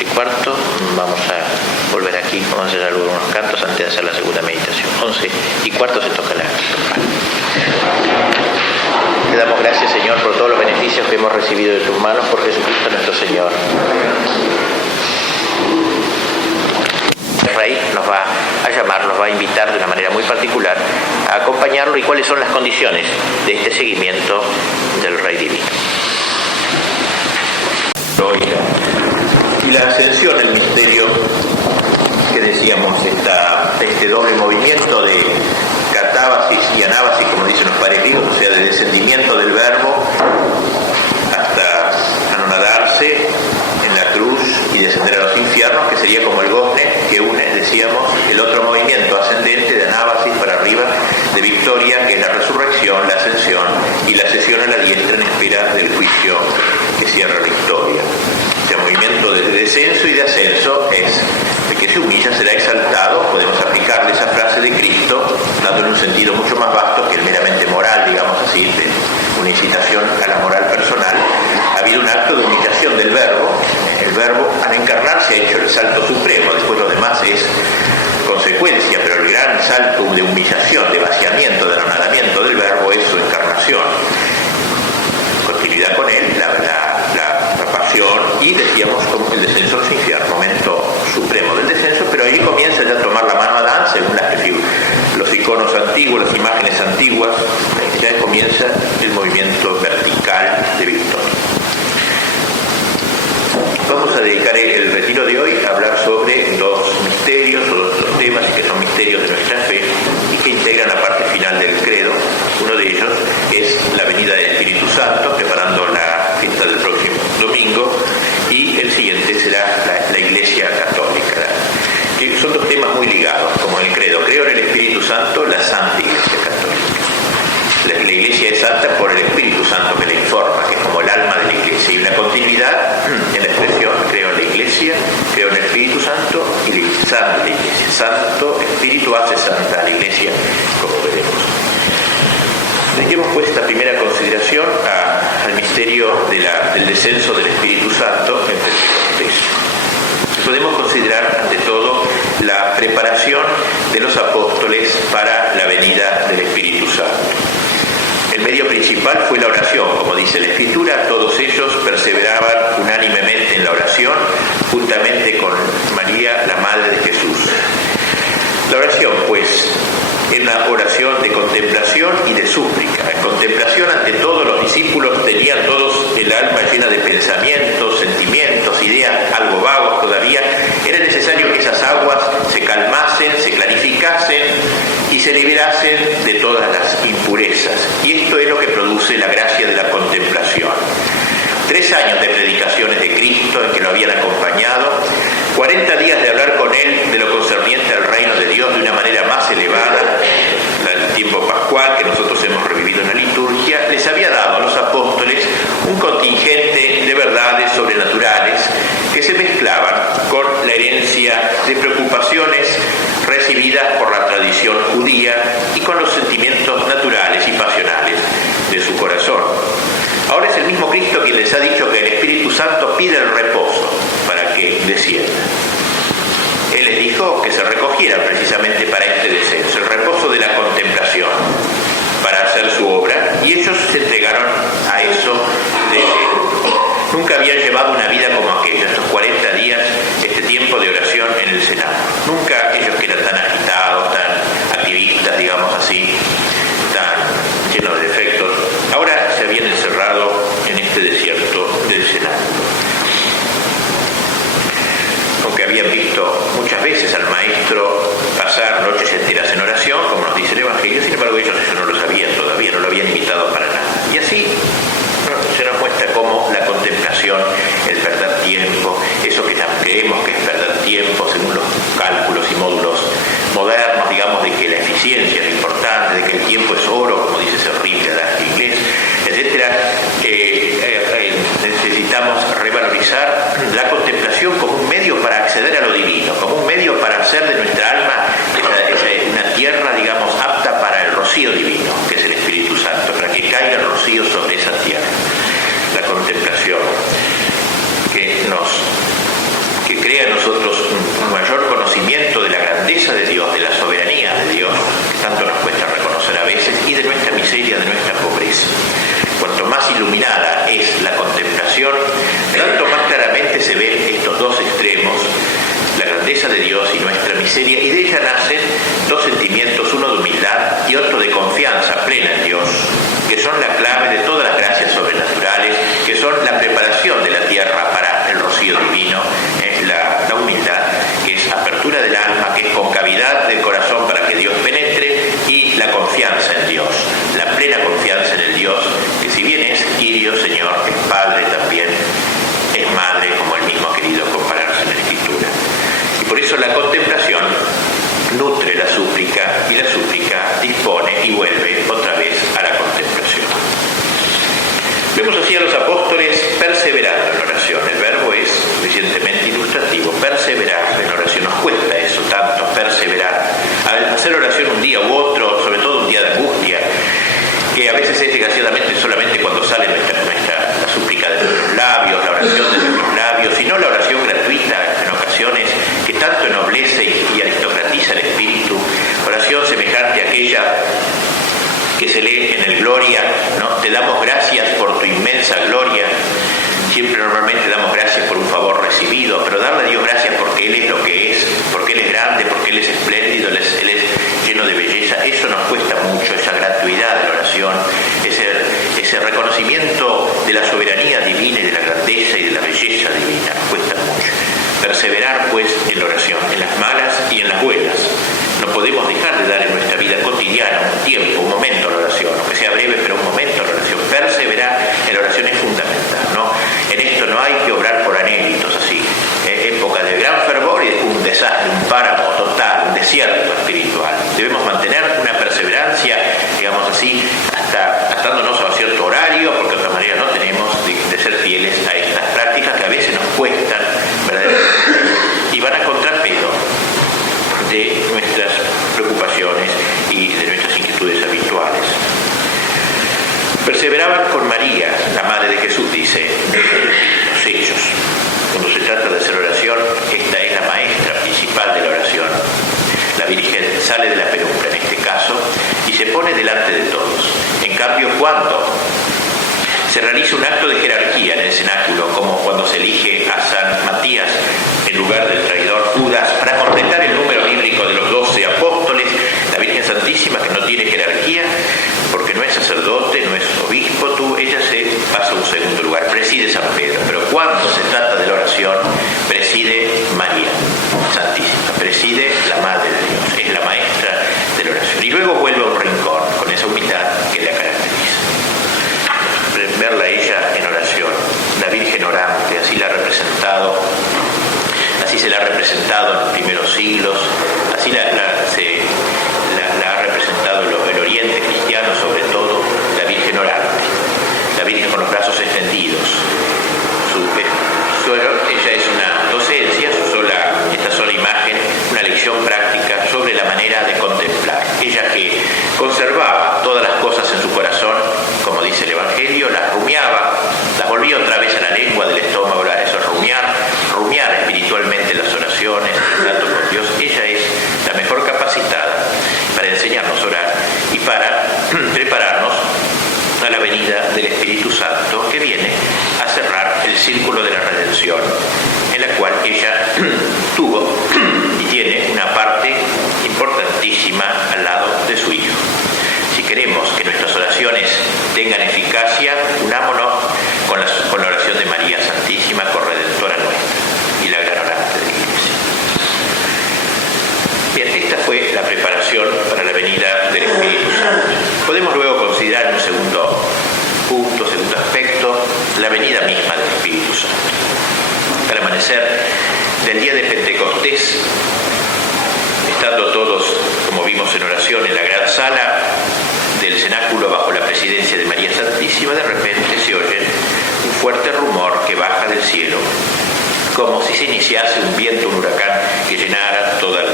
11:15, vamos a volver aquí, vamos a hacer algunos cantos antes de hacer la segunda meditación. 11:15 se toca la campana. Te damos gracias, Señor, por todos los beneficios que hemos recibido de tus manos, por Jesucristo nuestro Señor. El Rey nos va a llamar, nos va a invitar de una manera muy particular a acompañarlo, y cuáles son las condiciones de este seguimiento del Rey Divino. Y la ascensión, el misterio que decíamos, este doble movimiento de catábasis y anábasis, como dicen los padres griegos, o sea, de descendimiento del verbo hasta anonadarse en la cruz y descender a los infiernos, que sería como el gozne que une, decíamos, el otro movimiento ascendente de anábasis para arriba, de victoria, que es la resurrección, la ascensión y la sesión a la diestra en espera del juicio que cierra la historia. Este movimiento de descenso y de ascenso es el que se humilla será exaltado. Podemos aplicarle esa frase de Cristo dándole un sentido mucho más vasto que el meramente moral, digamos así, de una incitación a la moral personal. Ha habido un acto de humillación del verbo. El verbo al encarnarse ha hecho el salto supremo, después lo demás es consecuencia, pero el gran salto de humillación, de vaciamiento, de anonadamiento del verbo es su encarnación. Continuidad con él, la pasión, y decíamos como el descenso a los infiernos, momento supremo del descenso, pero ahí comienza ya a tomar la mano a Dan, según los iconos antiguos, las imágenes antiguas, ya comienza el movimiento vertical de victoria. Vamos a dedicar el retiro de hoy a hablar sobre dos misterios o dos temas que son misterios de nuestra fe y que integran la parte final del credo. Uno de ellos es la venida del Espíritu Santo, preparando la fiesta del próximo domingo, y el siguiente será la Iglesia Católica, que son dos temas muy ligados, como el credo. Creo en el Espíritu Santo, la Santa Iglesia Católica. La Iglesia es santa por el Espíritu Santo que la informa, que es como el alma de la Iglesia, y la continuidad en la expresión creo en la Iglesia, creo en el Espíritu Santo y la Santa Iglesia. Santo Espíritu hace santa a la Iglesia, como veremos. Dediquemos pues esta primera consideración al misterio del descenso del Espíritu Santo en Pentecostés. Podemos considerar ante todo la preparación de los apóstoles para la venida del Espíritu Santo. El medio principal fue la oración, como dice la Escritura, todos ellos perseveraban unánimemente en en la oración, juntamente con María, la Madre de Jesús. La oración, pues, es una oración de contemplación y de súplica. En contemplación, ante todo, los discípulos tenían todos el alma llena de pensamientos, sentimientos, ideas, algo vagos todavía. Era necesario que esas aguas se calmasen, se clarificasen y se liberasen de todas las impurezas. Y esto es lo que produce la gracia de la contemplación. 3 años de predicaciones de Cristo en que lo habían acompañado, 40 días de hablar con Él de lo concerniente al reino de Dios de una manera más elevada, el tiempo pascual que nosotros hemos revivido en la liturgia, les había dado a los apóstoles un contingente de verdades sobrenaturales que se mezclaban con la herencia de preocupaciones recibidas por la tradición judía y con los sentimientos naturales y pasionales de su corazón. Ahora es el mismo Cristo quien les ha dicho que el Espíritu Santo pide el reposo para que descienda. Él les dijo que se recogieran precisamente para este descenso, el reposo de la contemplación, para hacer su obra, y ellos se entregaron a eso. Nunca habían llevado una vida como aquella, estos 40 días, este tiempo de oración en el Senado. Nunca ellos que eran tan agitados, tan activistas, digamos así, tan llenos de defectos, ahora se habían encerrado en este desierto del Senado. Aunque habían visto muchas veces al Maestro pasar noches enteras en oración, como nos dice el Evangelio, sin embargo ellos eso no lo sabían todavía, no lo habían imitado para nada. Y así se nos muestra cómo la contemplación, el perder tiempo, eso que creemos que es perder tiempo según los cálculos y módulos modernos, digamos, de que la eficiencia es importante, de que el tiempo es oro, como dice ese horrible adagio inglés, etcétera, necesitamos revalorizar la contemplación como un medio para acceder a lo divino, como un medio para hacer de nuestra alma una tierra, digamos, apta para el rocío divino, que es el Espíritu Santo, para que caiga el rocío sobre esa tierra. La contemplación que crea en nosotros un mayor conocimiento de la grandeza de Dios, de la soberanía de Dios, que tanto nos cuesta reconocer a veces, y de nuestra miseria, de nuestra pobreza. Cuanto más iluminada es la contemplación, tanto más claramente se ven estos dos extremos, la grandeza de Dios y nuestra miseria, y de ella nacen dos sentimientos, uno de humildad y otro de confianza plena en Dios, que son la clave de todas las gracias sobrenaturales, que son la preparación de la tierra para el rocío divino, la humildad, que es apertura del alma, que es concavidad del corazón para que Dios penetre, y la confianza en Dios, la plena confianza en el Dios, que si bien es Kyrios, Señor, es Padre también, es Madre, como él mismo ha querido compararse en la Escritura. Y por eso la contemplación nutre la súplica, y la súplica dispone y vuelve otra vez a la contemplación. Vemos así a los apóstoles perseverando en la oración. El verbo es suficientemente ilustrativo, perseverar en la oración. Nos cuesta eso tanto, perseverar. Hacer oración un día u otro, sobre todo un día de angustia, que a veces es desgraciadamente solamente cuando sale la súplica de nuestros labios, la oración de nuestros labios, y no la oración gratuita en ocasiones, que tanto ennoblece y aristocratiza el espíritu. Oración semejante a aquella que se lee en el Gloria, ¿no? Te damos gracias por tu inmensa gloria. Siempre normalmente damos gracias por un favor recibido, pero darle a Dios gracias porque Él es lo que es, porque Él es grande, porque Él es espléndido, Él es lleno de belleza. Eso nos cuesta mucho, esa gratuidad de la oración, ese reconocimiento de la soberanía divina y de la grandeza y de la belleza divina, nos cuesta mucho. Perseverar, pues, en la oración, en las malas y en las buenas. No podemos dejar de dar en nuestra vida cotidiana un tiempo, un momento a la oración, aunque sea breve, pero un momento a la oración. Perseverar en la oración es fundamental, ¿no? En esto no hay que obrar por anécdotas así. Época de gran fervor y un desastre, un páramo total, un desierto espiritual. Debemos mantener una perseverancia, digamos así, hasta dándonos a cierto horario, porque de otra manera no tenemos de ser fieles a estas prácticas que a veces nos cuestan, verdaderamente, y van a contrapelo de nuestras preocupaciones y de nuestras inquietudes habituales. Perseveraban con María, la Madre de Jesús, dice los Hechos. Cuando se trata de hacer oración, esta es la maestra principal de la oración. La Virgen sale de la penumbra en este caso y se pone delante de todos. En cambio, cuando Se realiza un acto de jerarquía en el cenáculo, como cuando se elige a San Matías en lugar del traidor Judas para completar el número bíblico de los 12 apóstoles. La Virgen Santísima, que no tiene jerarquía porque no es sacerdote, no es obispo, ella se pasa a un segundo lugar, preside San Pedro, pero cuando se trata de la oración preside María Santísima, preside la Madre de Dios, es la maestra de la oración, y luego vuelve a un rincón con esa humildad que la caracteriza. Verla a ella en oración, la Virgen orante, así se la ha representado en los primeros siglos, así la ha representado el Oriente cristiano, sobre todo la Virgen orante, la Virgen con los brazos extendidos. Ella es una docencia, esta sola imagen, una lección práctica sobre la manera de contemplar. Ella que conservaba todas las cosas en su corazón, como dice el Evangelio, las rumiaba, las volvía otra vez a la lengua del estómago, eso es rumiar espiritualmente las oraciones, el trato con Dios. Ella es la mejor capacitada para enseñarnos a orar y para prepararnos a la venida del Espíritu Santo, que viene a cerrar el círculo de la redención, en la cual ella tuvo y tiene una parte importantísima al lado de su Hijo. Si queremos que nuestras oraciones tengan eficacia, unámonos con la oración de María Santísima, corredentora nuestra y la gran orante de la Iglesia. Bien, esta fue la preparación para la venida del Espíritu Santo. Podemos luego considerar en un segundo punto, segundo aspecto, la venida misma del Espíritu Santo. Al amanecer del día de Pentecostés, estando todos, como vimos en oración, en la gran sala del cenáculo bajo la presidencia de María Santísima, de repente se oye un fuerte rumor que baja del cielo, como si se iniciase un viento, un huracán que llenara toda la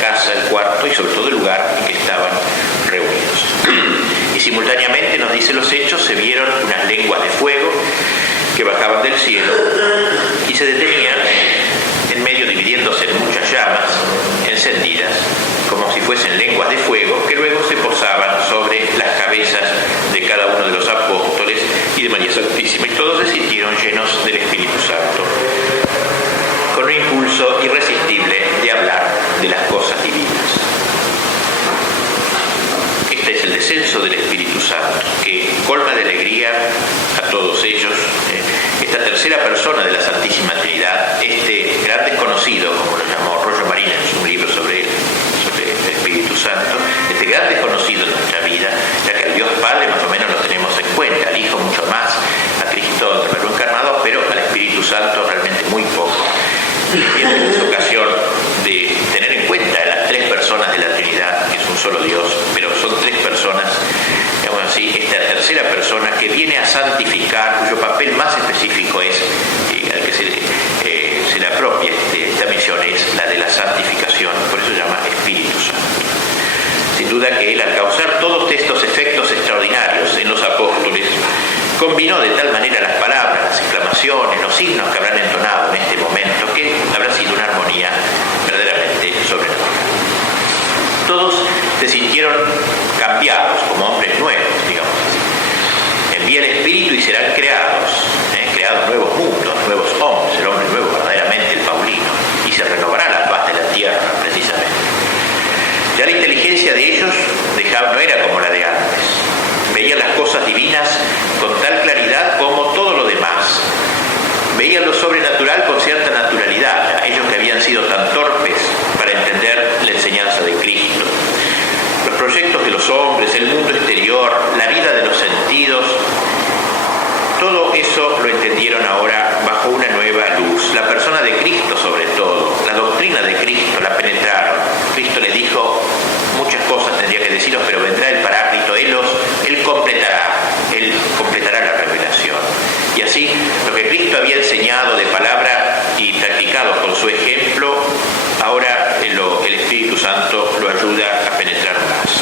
casa, el cuarto y sobre todo el lugar en que estaban reunidos. Y simultáneamente, nos dice los Hechos, se vieron unas lenguas de fuego que bajaban del cielo y se detenían en medio, dividiéndose en muchas llamas encendidas, como si fuesen lenguas de fuego, que luego se posaban sobre las cabezas de cada uno de los apóstoles y de María Santísima, y todos se sintieron llenos del Espíritu Santo, con un impulso irresistible de hablar de las cosas divinas. Este es el descenso del Espíritu Santo, que colma de alegría a todos ellos. Esta tercera persona de la Santísima Trinidad, este gran desconocido, como lo llamó Rollo Marín en su libro sobre el Espíritu Santo, este gran desconocido en nuestra vida, ya que al Dios Padre más o menos lo tenemos en cuenta, al Hijo mucho más, a Cristo el Verbo encarnado, pero al Espíritu Santo realmente muy poco. Y esta es ocasión de tener en cuenta a las tres personas de la Trinidad, que es un solo Dios, pero son tres personas, digamos así, esta tercera persona que viene a santificar, cuyo papel más específico es, al que se le apropia esta misión, es la de la santificación, por eso se llama Espíritu Santo. Sin duda que él, al causar todos estos efectos extraordinarios en los apóstoles, combinó de tal manera las palabras, las exclamaciones, los signos que habrán entonado en este momento, que habrá sido una armonía verdaderamente sobrenatural. Todos se sintieron cambiados como hombres nuevos, digamos así. Envía el Espíritu y serán creados nuevos mundos, nuevos hombres, el hombre nuevo, verdaderamente el paulino, y se renovará la paz de la tierra, precisamente. Ya la inteligencia de ellos no era como la de antes. Veían las cosas divinas con tal claridad como todo lo demás. Veían lo sobrenatural con cierta naturalidad, ellos que habían sido tan torpes para entender la enseñanza de Cristo. Los proyectos de los hombres, el mundo exterior, la vida de los sentidos, todo eso lo entendieron ahora bajo una nueva luz. La persona de Cristo, sobre todo, la doctrina de Cristo, la penetraron. Cristo les dijo muchas cosas, tendría que deciros, pero vendrá el Paráclito, Él completará la revelación. Y así, lo que Cristo había enseñado de palabra y practicado con su ejemplo, ahora el Espíritu Santo lo ayuda a penetrar más.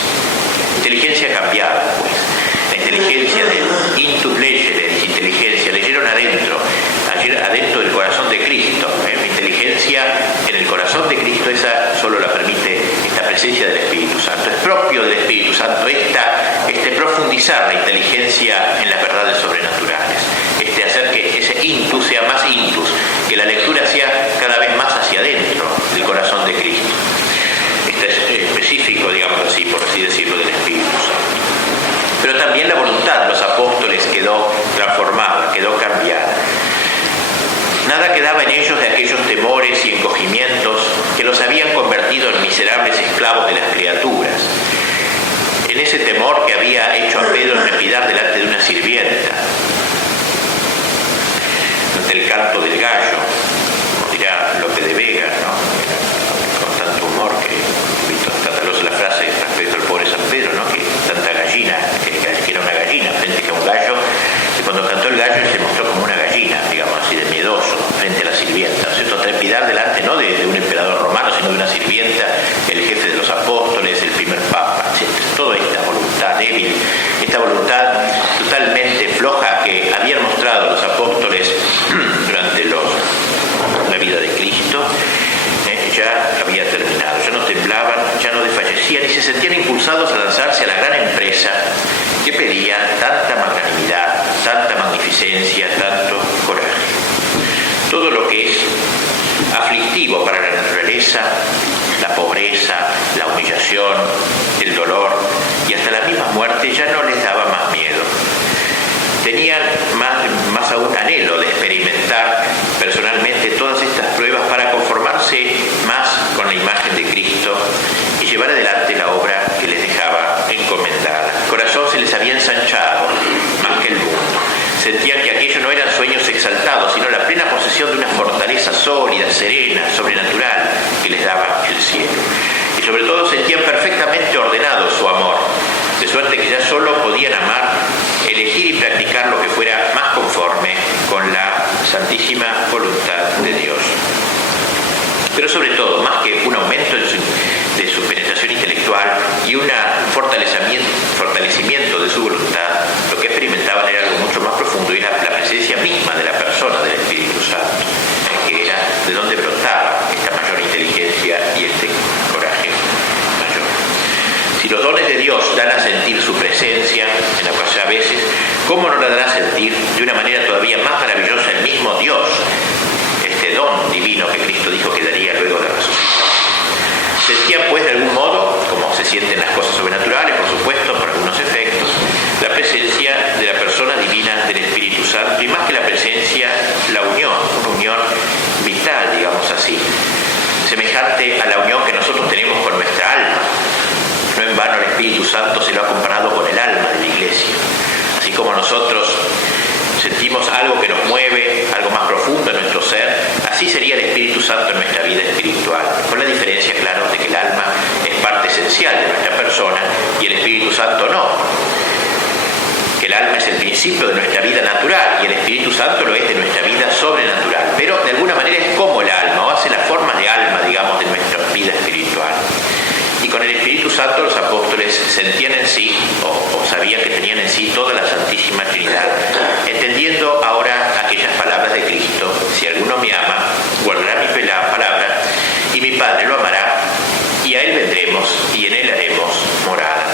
Inteligencia cambiada, pues. La inteligencia de intus legere, inteligencia, leyeron adentro del corazón de Cristo. La inteligencia en el corazón de Cristo, esa solo la permite esta presencia del Espíritu Santo. Es propio del Espíritu Santo profundizar la inteligencia en las verdades sobrenaturales. quedaba en ellos de aquellos temores y encogimientos que los habían convertido en miserables esclavos de las criaturas. En ese temor que había hecho a Pedro trepidar delante de una sirvienta, ante el canto del gallo, como dirá Lope de Vega, ¿no? Con tanto humor que escandalosa la frase respecto al pobre San Pedro, ¿no? Que tanta gallina, que era una gallina frente a un gallo, y cuando cantó el gallo se mostró como una gallina, digamos así, de miedoso frente a la sirvienta, ¿no es cierto? Trepidar delante no de un emperador romano, sino de una sirvienta, el jefe de los apóstoles, el primer papa, etc. Toda esta voluntad débil, esta voluntad totalmente floja que habían mostrado los apóstoles durante la vida de Cristo, ya había terminado. Ya no temblaban, ya no desfallecían y se sentían impulsados a lanzarse a la gran empresa que pedía tanta magnanimidad, tanta magnificencia, tanto coraje. Todo lo que es aflictivo para la naturaleza, la pobreza, la humillación, el dolor y hasta la misma muerte ya no les daba más miedo. Tenían más aún anhelo de experimentar personalmente todas estas pruebas para conformarse más con la imagen de Cristo y llevar adelante la obra que les dejaba encomendada. El corazón se les había ensanchado más que el mundo. Sentían que aquello no eran sueños exaltados, sino la plena posesión de una fortaleza sólida, serena, sobrenatural que les daba el cielo. Y sobre todo sentían perfectamente ordenado su amor, de suerte que ya solo podían amar, elegir y practicar lo que fuera más conforme con la santísima voluntad de Dios. Pero sobre todo, más que un aumento de su penetración intelectual y un fortalecimiento de su voluntad, lo que experimentaban era algo mucho más profundo, y era la presencia misma de la persona del Espíritu Santo, que era de donde brotaba esta mayor inteligencia y este coraje mayor. Si los dones de Dios dan a sentir su presencia en la ocasión a veces, ¿cómo no la dará a sentir de una manera todavía más maravillosa el mismo Dios, este don divino que Cristo dijo que daría luego de resucitar? Sentían pues de algún modo, como se sienten las cosas sobrenaturales, por supuesto, por algunos efectos, la presencia de la persona divina del Espíritu Santo, y más que la presencia, la unión, una unión vital, digamos así, semejante a la unión que nosotros tenemos con nuestra alma. No en vano el Espíritu Santo se lo ha comparado con el alma de la Iglesia. Así como nosotros sentimos algo que nos mueve, algo más profundo en nuestro ser, así sería el Espíritu Santo en nuestra vida espiritual, con la diferencia, claro, de que el alma es parte esencial de nuestra persona y el Espíritu Santo no. Que el alma es el principio de nuestra vida natural y el Espíritu Santo lo es de nuestra vida sobrenatural, pero de alguna manera es como el alma, o hace la forma de alma, digamos, de nuestra vida espiritual. Y con el Espíritu Santo los apóstoles sentían en sí, o sabían que tenían en sí toda la Santísima Trinidad, entendiendo ahora aquellas palabras de Cristo: si alguno me ama, guardará mi palabra, y mi Padre lo amará, y a él vendremos, y en él haremos morada.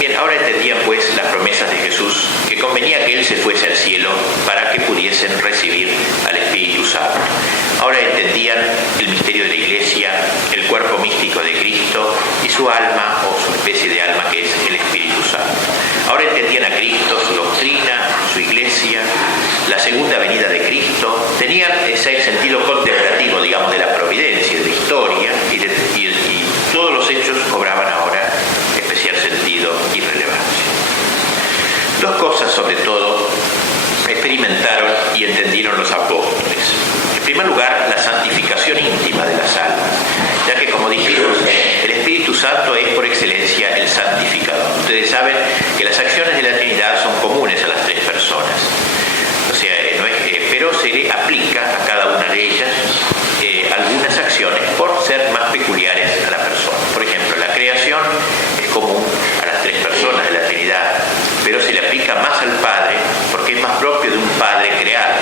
Bien, ahora entendían pues las promesas de Jesús, que convenía que él se fuese al cielo para que pudiesen recibir al Espíritu Santo. Ahora entendían el misterio de la Iglesia, el cuerpo místico de Cristo y su alma, o su especie de alma, que es el Espíritu Santo. Ahora entendían a Cristo, su doctrina, su Iglesia, la segunda venida de Cristo. Tenían ese sentido contemplativo, digamos, de la providencia, de la historia, y todos los hechos cobraban ahora especial sentido y relevancia. Dos cosas, sobre todo, experimentaron y entendieron los apóstoles. En primer lugar, la santificación íntima de las almas, ya que, como dijimos, el Espíritu Santo es por excelencia el santificador. Ustedes saben que las acciones de la Trinidad son comunes a las tres personas, o sea, pero se le aplica a cada una de ellas algunas acciones por ser más peculiares a la persona. Por ejemplo, la creación es común a las tres personas de la Trinidad, pero se le aplica más al Padre porque es más propio de un Padre creado,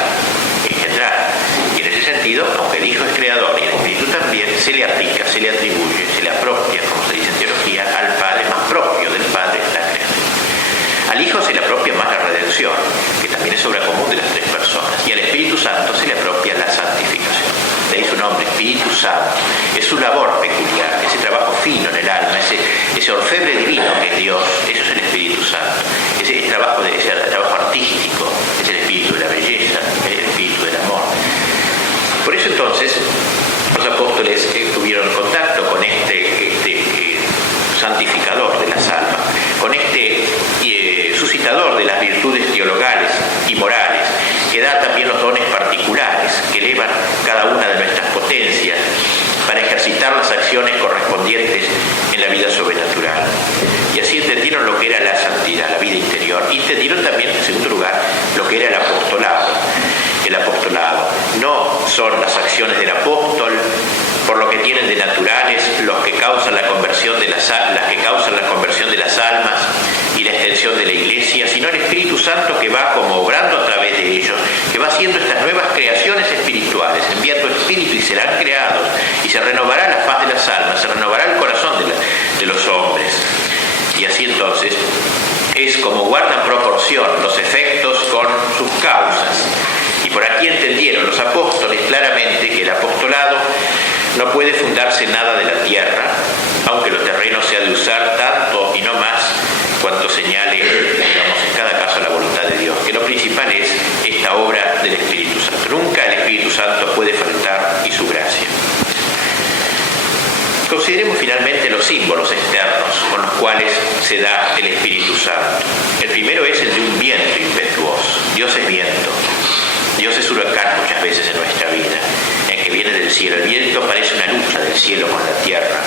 engendrar. Y en ese sentido, aunque el Hijo es creador y el Espíritu también, se le aplica, se le atribuye, se le apropia, como se dice en teología, al Padre, más propio del Padre la creación. Al Hijo se le apropia más la redención, que también es obra común de las tres personas, y al Espíritu Santo se le apropia la santificación. De ahí su nombre, Espíritu Santo. Es su labor peculiar, ese trabajo fino en el alma, ese orfebre divino que es Dios, eso es el Espíritu Santo. Ese trabajo artístico, es el espíritu de la belleza, el espíritu manifestador de las virtudes teologales y morales, que da también los dones particulares, que elevan cada una de nuestras potencias para ejercitar las acciones correspondientes en la vida sobrenatural. Y así entendieron lo que era la santidad, la vida interior, y entendieron también, en segundo lugar, lo que era el apostolado. El apostolado no son las acciones del apóstol, por lo que tienen de naturales los que causan la conversión de las almas y la extensión de la Iglesia, sino el Espíritu Santo que va como obrando a través de ellos, que va haciendo estas nuevas creaciones espirituales, enviando espíritu y serán creados, y se renovará la faz de las almas, se renovará el corazón de los hombres. Y así entonces es como guardan proporción los efectos con sus causas. Y por aquí entendieron los apóstoles claramente que el apostolado no puede fundarse nada de la tierra, aunque lo terreno se ha de usar tanto y no más cuanto señale, digamos, en cada caso la voluntad de Dios, que lo principal es esta obra del Espíritu Santo. Nunca el Espíritu Santo puede faltar y su gracia. Consideremos finalmente los símbolos externos con los cuales se da el Espíritu Santo. El primero es el de un viento impetuoso. Dios es viento. Dios es huracán muchas veces en nuestra vida, en que viene del cielo. El viento parece una lucha del cielo con la tierra,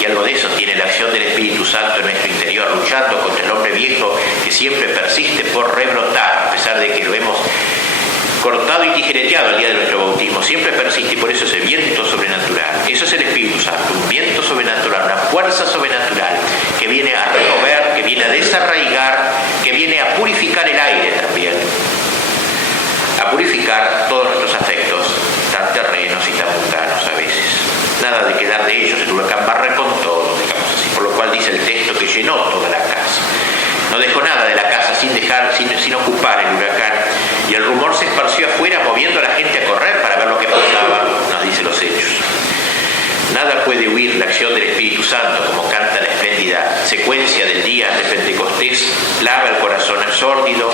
y algo de eso tiene la acción del Espíritu Santo en nuestro interior, luchando contra el hombre viejo que siempre persiste por rebrotar, a pesar de que lo hemos cortado y tijereteado el día de nuestro bautismo, siempre persiste, y por eso ese viento sobrenatural. Eso es el Espíritu Santo, un viento sobrenatural, una fuerza sobrenatural que viene a remover, que viene a desarraigar, que viene a purificar el aire también, a purificar todos nuestros afectos, tan terrenos y tan mundanos a veces. Nada de quedar de ellos, el huracán barre con todo, digamos así, por lo cual dice el texto que llenó toda la casa. No dejó nada de la casa sin ocupar el huracán, y el rumor se esparció afuera, moviendo a la gente a correr para ver lo que pasaba, nos dice los Hechos. Nada puede huir la acción del Espíritu Santo, como canta la espléndida secuencia del día de Pentecostés. Lava el corazón al sórdido,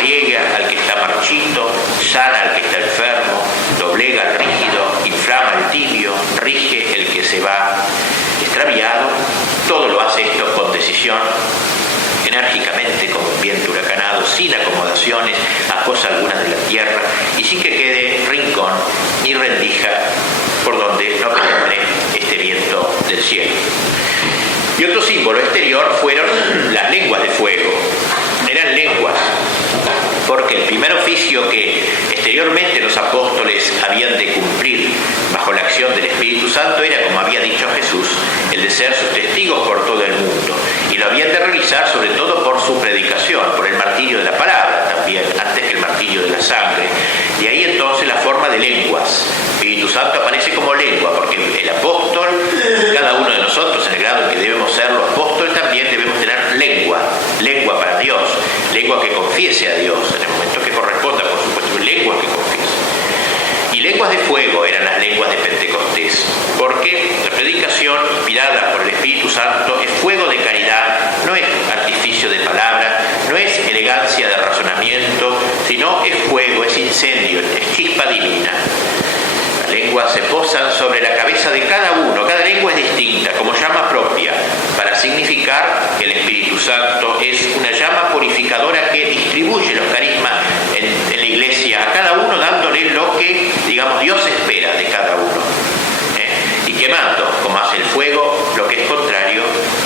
riega al que está marchito, sana al que está enfermo, doblega al rígido, inflama al tibio, rige el que se va extraviado. Todo lo hace esto con decisión, enérgicamente, como un viento huracanado, sin acomodaciones a cosa alguna de la tierra, y sin que quede rincón ni rendija por donde no penetre este viento del cielo. Y otro símbolo exterior fueron las lenguas de fuego. Eran lenguas, porque el primer oficio que exteriormente los apóstoles habían de cumplir bajo la acción del Espíritu Santo era, como había dicho Jesús, el de ser sus testigos por todo el mundo. Y lo habían de realizar sobre todo por su predicación, por el martirio de la palabra también, antes que el martirio de la sangre. De ahí entonces la forma de lenguas. El Espíritu Santo aparece como lengua, porque el apóstol, cada uno de nosotros, en el grado en que debemos ser los apóstoles, también debemos tener lengua para Dios, lengua que confiese a Dios, en el momento que corresponda, por supuesto, lengua que confiese. Y lenguas de fuego eran las lenguas de Pentecostés, porque la predicación inspirada por el Espíritu Santo es fuego de caridad, no es artificio de palabra, no es elegancia de razonamiento, sino es fuego, es incendio, es chispa divina. Las lenguas se posan sobre la cabeza de cada uno, cada lengua es distinta, como llama propia, para significar que el Espíritu Santo es una llama purificadora que distribuye los carismas en la Iglesia a cada uno, dándole lo que, digamos, Dios espera de cada uno, y quemando, como hace el fuego, lo que es contrario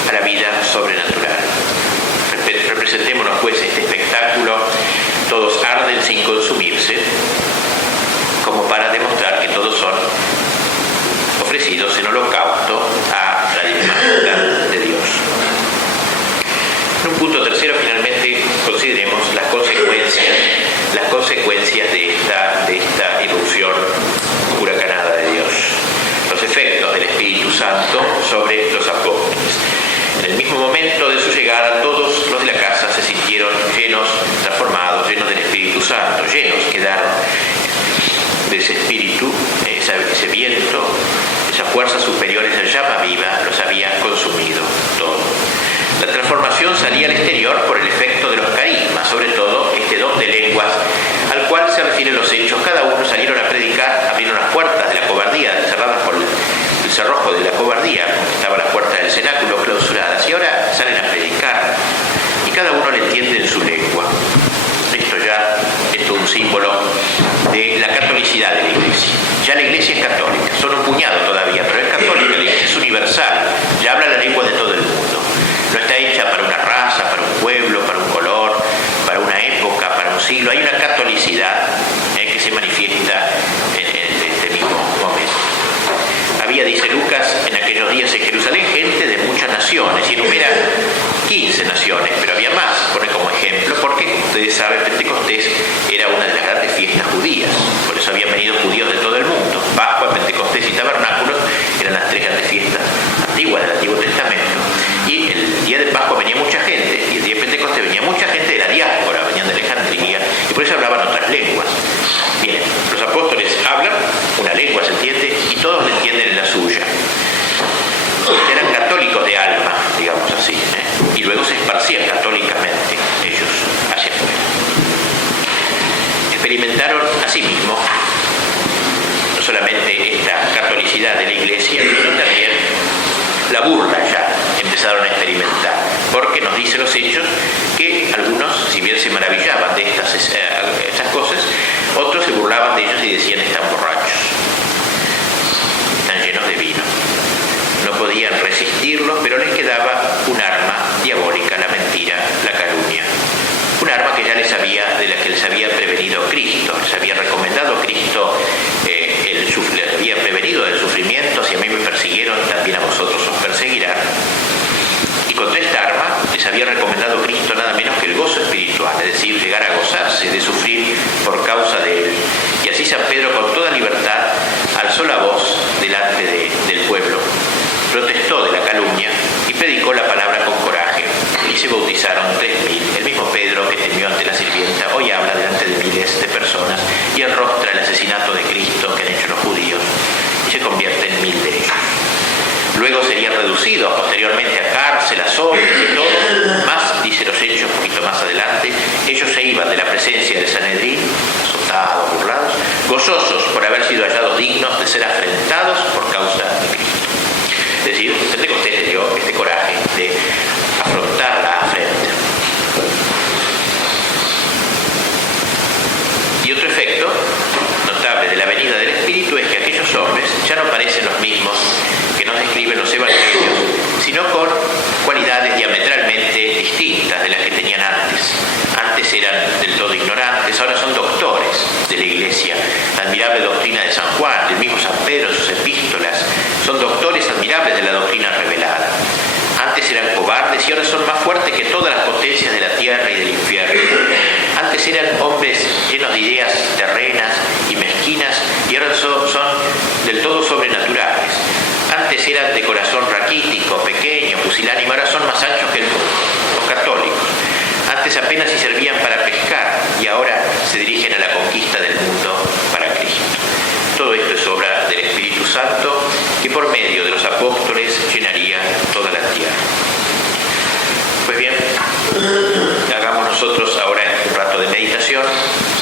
a la vida sobrenatural. Representémonos pues este espectáculo, todos arden sin consumirse, como para demostrar que todos son ofrecidos en holocausto a la divina de Dios. En un punto tercero, finalmente, consideremos las consecuencias de esta irrupción huracanada de Dios, los efectos del Espíritu Santo sobre los apóstoles. En el mismo momento de su llegada, todos los de la casa se sintieron llenos, transformados, llenos del Espíritu Santo, llenos quedaron de ese espíritu, ese viento, esa fuerza superior, esa llama viva, los había consumido todo. La transformación salía al exterior por el efecto de los carismas, sobre todo este don de lenguas, al cual se refieren los hechos. Cada uno salieron a predicar, abrieron las puertas de la cobardía, cerradas por el cerrojo de la cobardía, estaban las puertas del cenáculo clausuradas, y ahora salen a predicar, y cada uno le entiende en su lengua. Esto ya es todo un símbolo de la catolicidad de la Iglesia. Ya la Iglesia es católica, son un puñado todavía, pero es católica, la Iglesia es universal, ya habla la lengua de todo el mundo. No está hecha para una raza, para un pueblo, para un color, para una época, para un siglo. Hay una catolicidad que se manifiesta en este mismo momento. Había, dice Lucas, en aquellos días en Jerusalén gente de muchas naciones, y enumera 15 naciones, pero había más, pone como ejemplo, porque ustedes saben, Pentecostés era una de las grandes fiestas judías, por eso habían venido judíos de todo el mundo. Pascua, Pentecostés y Tabernáculos eran las 3 grandes fiestas antiguas del Antiguo Testamento, y el día de Pascua venía mucha gente, y el día de Pentecostés venía mucha gente de la diáspora, venían de Alejandría, y por eso hablaban otras lenguas. Bien, los apóstoles hablan una lengua, se entiende, y todos le entienden en la suya. Eran católicos de alma, digamos así, y luego se esparcían católicamente ellos hacia afuera. Experimentaron asimismo no solamente esta catolicidad de la Iglesia, sino también la burla ya empezaron a experimentar, porque nos dicen los hechos que algunos, si bien se maravillaban de estas cosas, otros se burlaban de ellos y decían: están borrachos, están llenos de vino. No podían resistirlos, pero les quedaba un arma diabólica, la mentira, la calumnia. Un arma que ya de la que les había prevenido Cristo, les había recomendado Cristo, les había prevenido del sufrimiento: si a mí me persiguieron, también a vosotros os perseguirán. Y contra esta arma les había recomendado Cristo nada menos que el gozo espiritual, es decir, llegar a gozarse de sufrir por causa de Él. Y así San Pedro, con toda libertad, alzó la voz delante del pueblo, protestó de la calumnia y predicó la palabra con coraje, y se bautizaron 3.000. El mismo Pedro, que temió ante la sirvienta, hoy habla delante de miles de personas y enrostra el asesinato de Cristo que han hecho los judíos, y se convierte en 1.000 de ellos. Luego serían reducidos posteriormente a cárcel, azotes y todo, más, dice los hechos un poquito más adelante, ellos se iban de la presencia del Sanedrín, azotados, burlados, gozosos por haber sido hallados dignos de ser afrentados por causa de Cristo. Es decir, Pentecostés les dio este coraje de afrontar la afrenta. Y otro efecto notable de la venida del Espíritu es que aquellos hombres ya no parecen los mismos que nos describen los evangelios, sino con cualidades diametralmente distintas de las que tenían antes. Antes eran del todo ignorantes, ahora son doctores de la Iglesia. La admirable doctrina de San Juan, del mismo San Pedro en sus epístolas, son doctores admirables de la doctrina revelada. Antes eran cobardes y ahora son más fuertes que todas las potencias de la tierra y del infierno. Antes eran hombres llenos de ideas terrenas y mezquinas y ahora son del todo sobrenaturales. Antes eran de corazón raquítico, pequeño, pusilánime, ahora son más anchos que el mundo, los católicos. Antes apenas si servían para pescar y ahora se dirigen a la conquista del mundo para Cristo. Todo esto es obra del Espíritu Santo, que por medio de los apóstoles llenaría toda la tierra. Pues bien, hagamos nosotros ahora un rato de meditación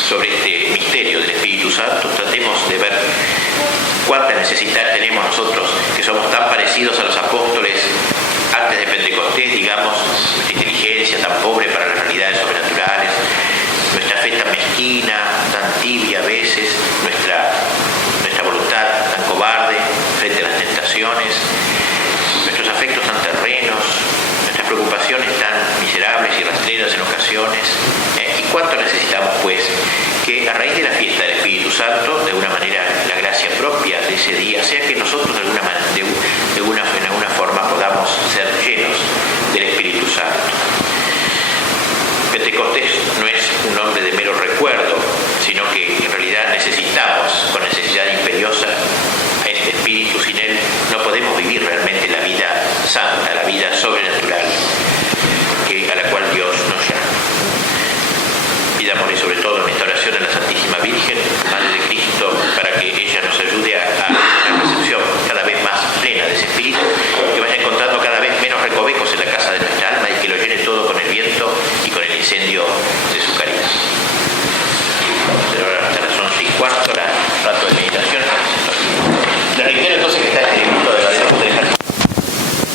sobre este misterio del Espíritu Santo. Tratemos de ver cuánta necesidad tenemos nosotros, que somos tan parecidos a los apóstoles antes de Pentecostés, digamos, nuestra inteligencia tan pobre para las realidades sobrenaturales, nuestra fe tan mezquina, tan tibia a veces, nuestra voluntad tan cobarde frente a las tentaciones, nuestros afectos tan terrenos, nuestras preocupaciones tan miserables y rastreras en ocasiones. Y cuánto necesitamos, pues, que a raíz de la fiesta del Espíritu Santo, de alguna manera la gracia propia de ese día, sea que nosotros de alguna forma podamos ser llenos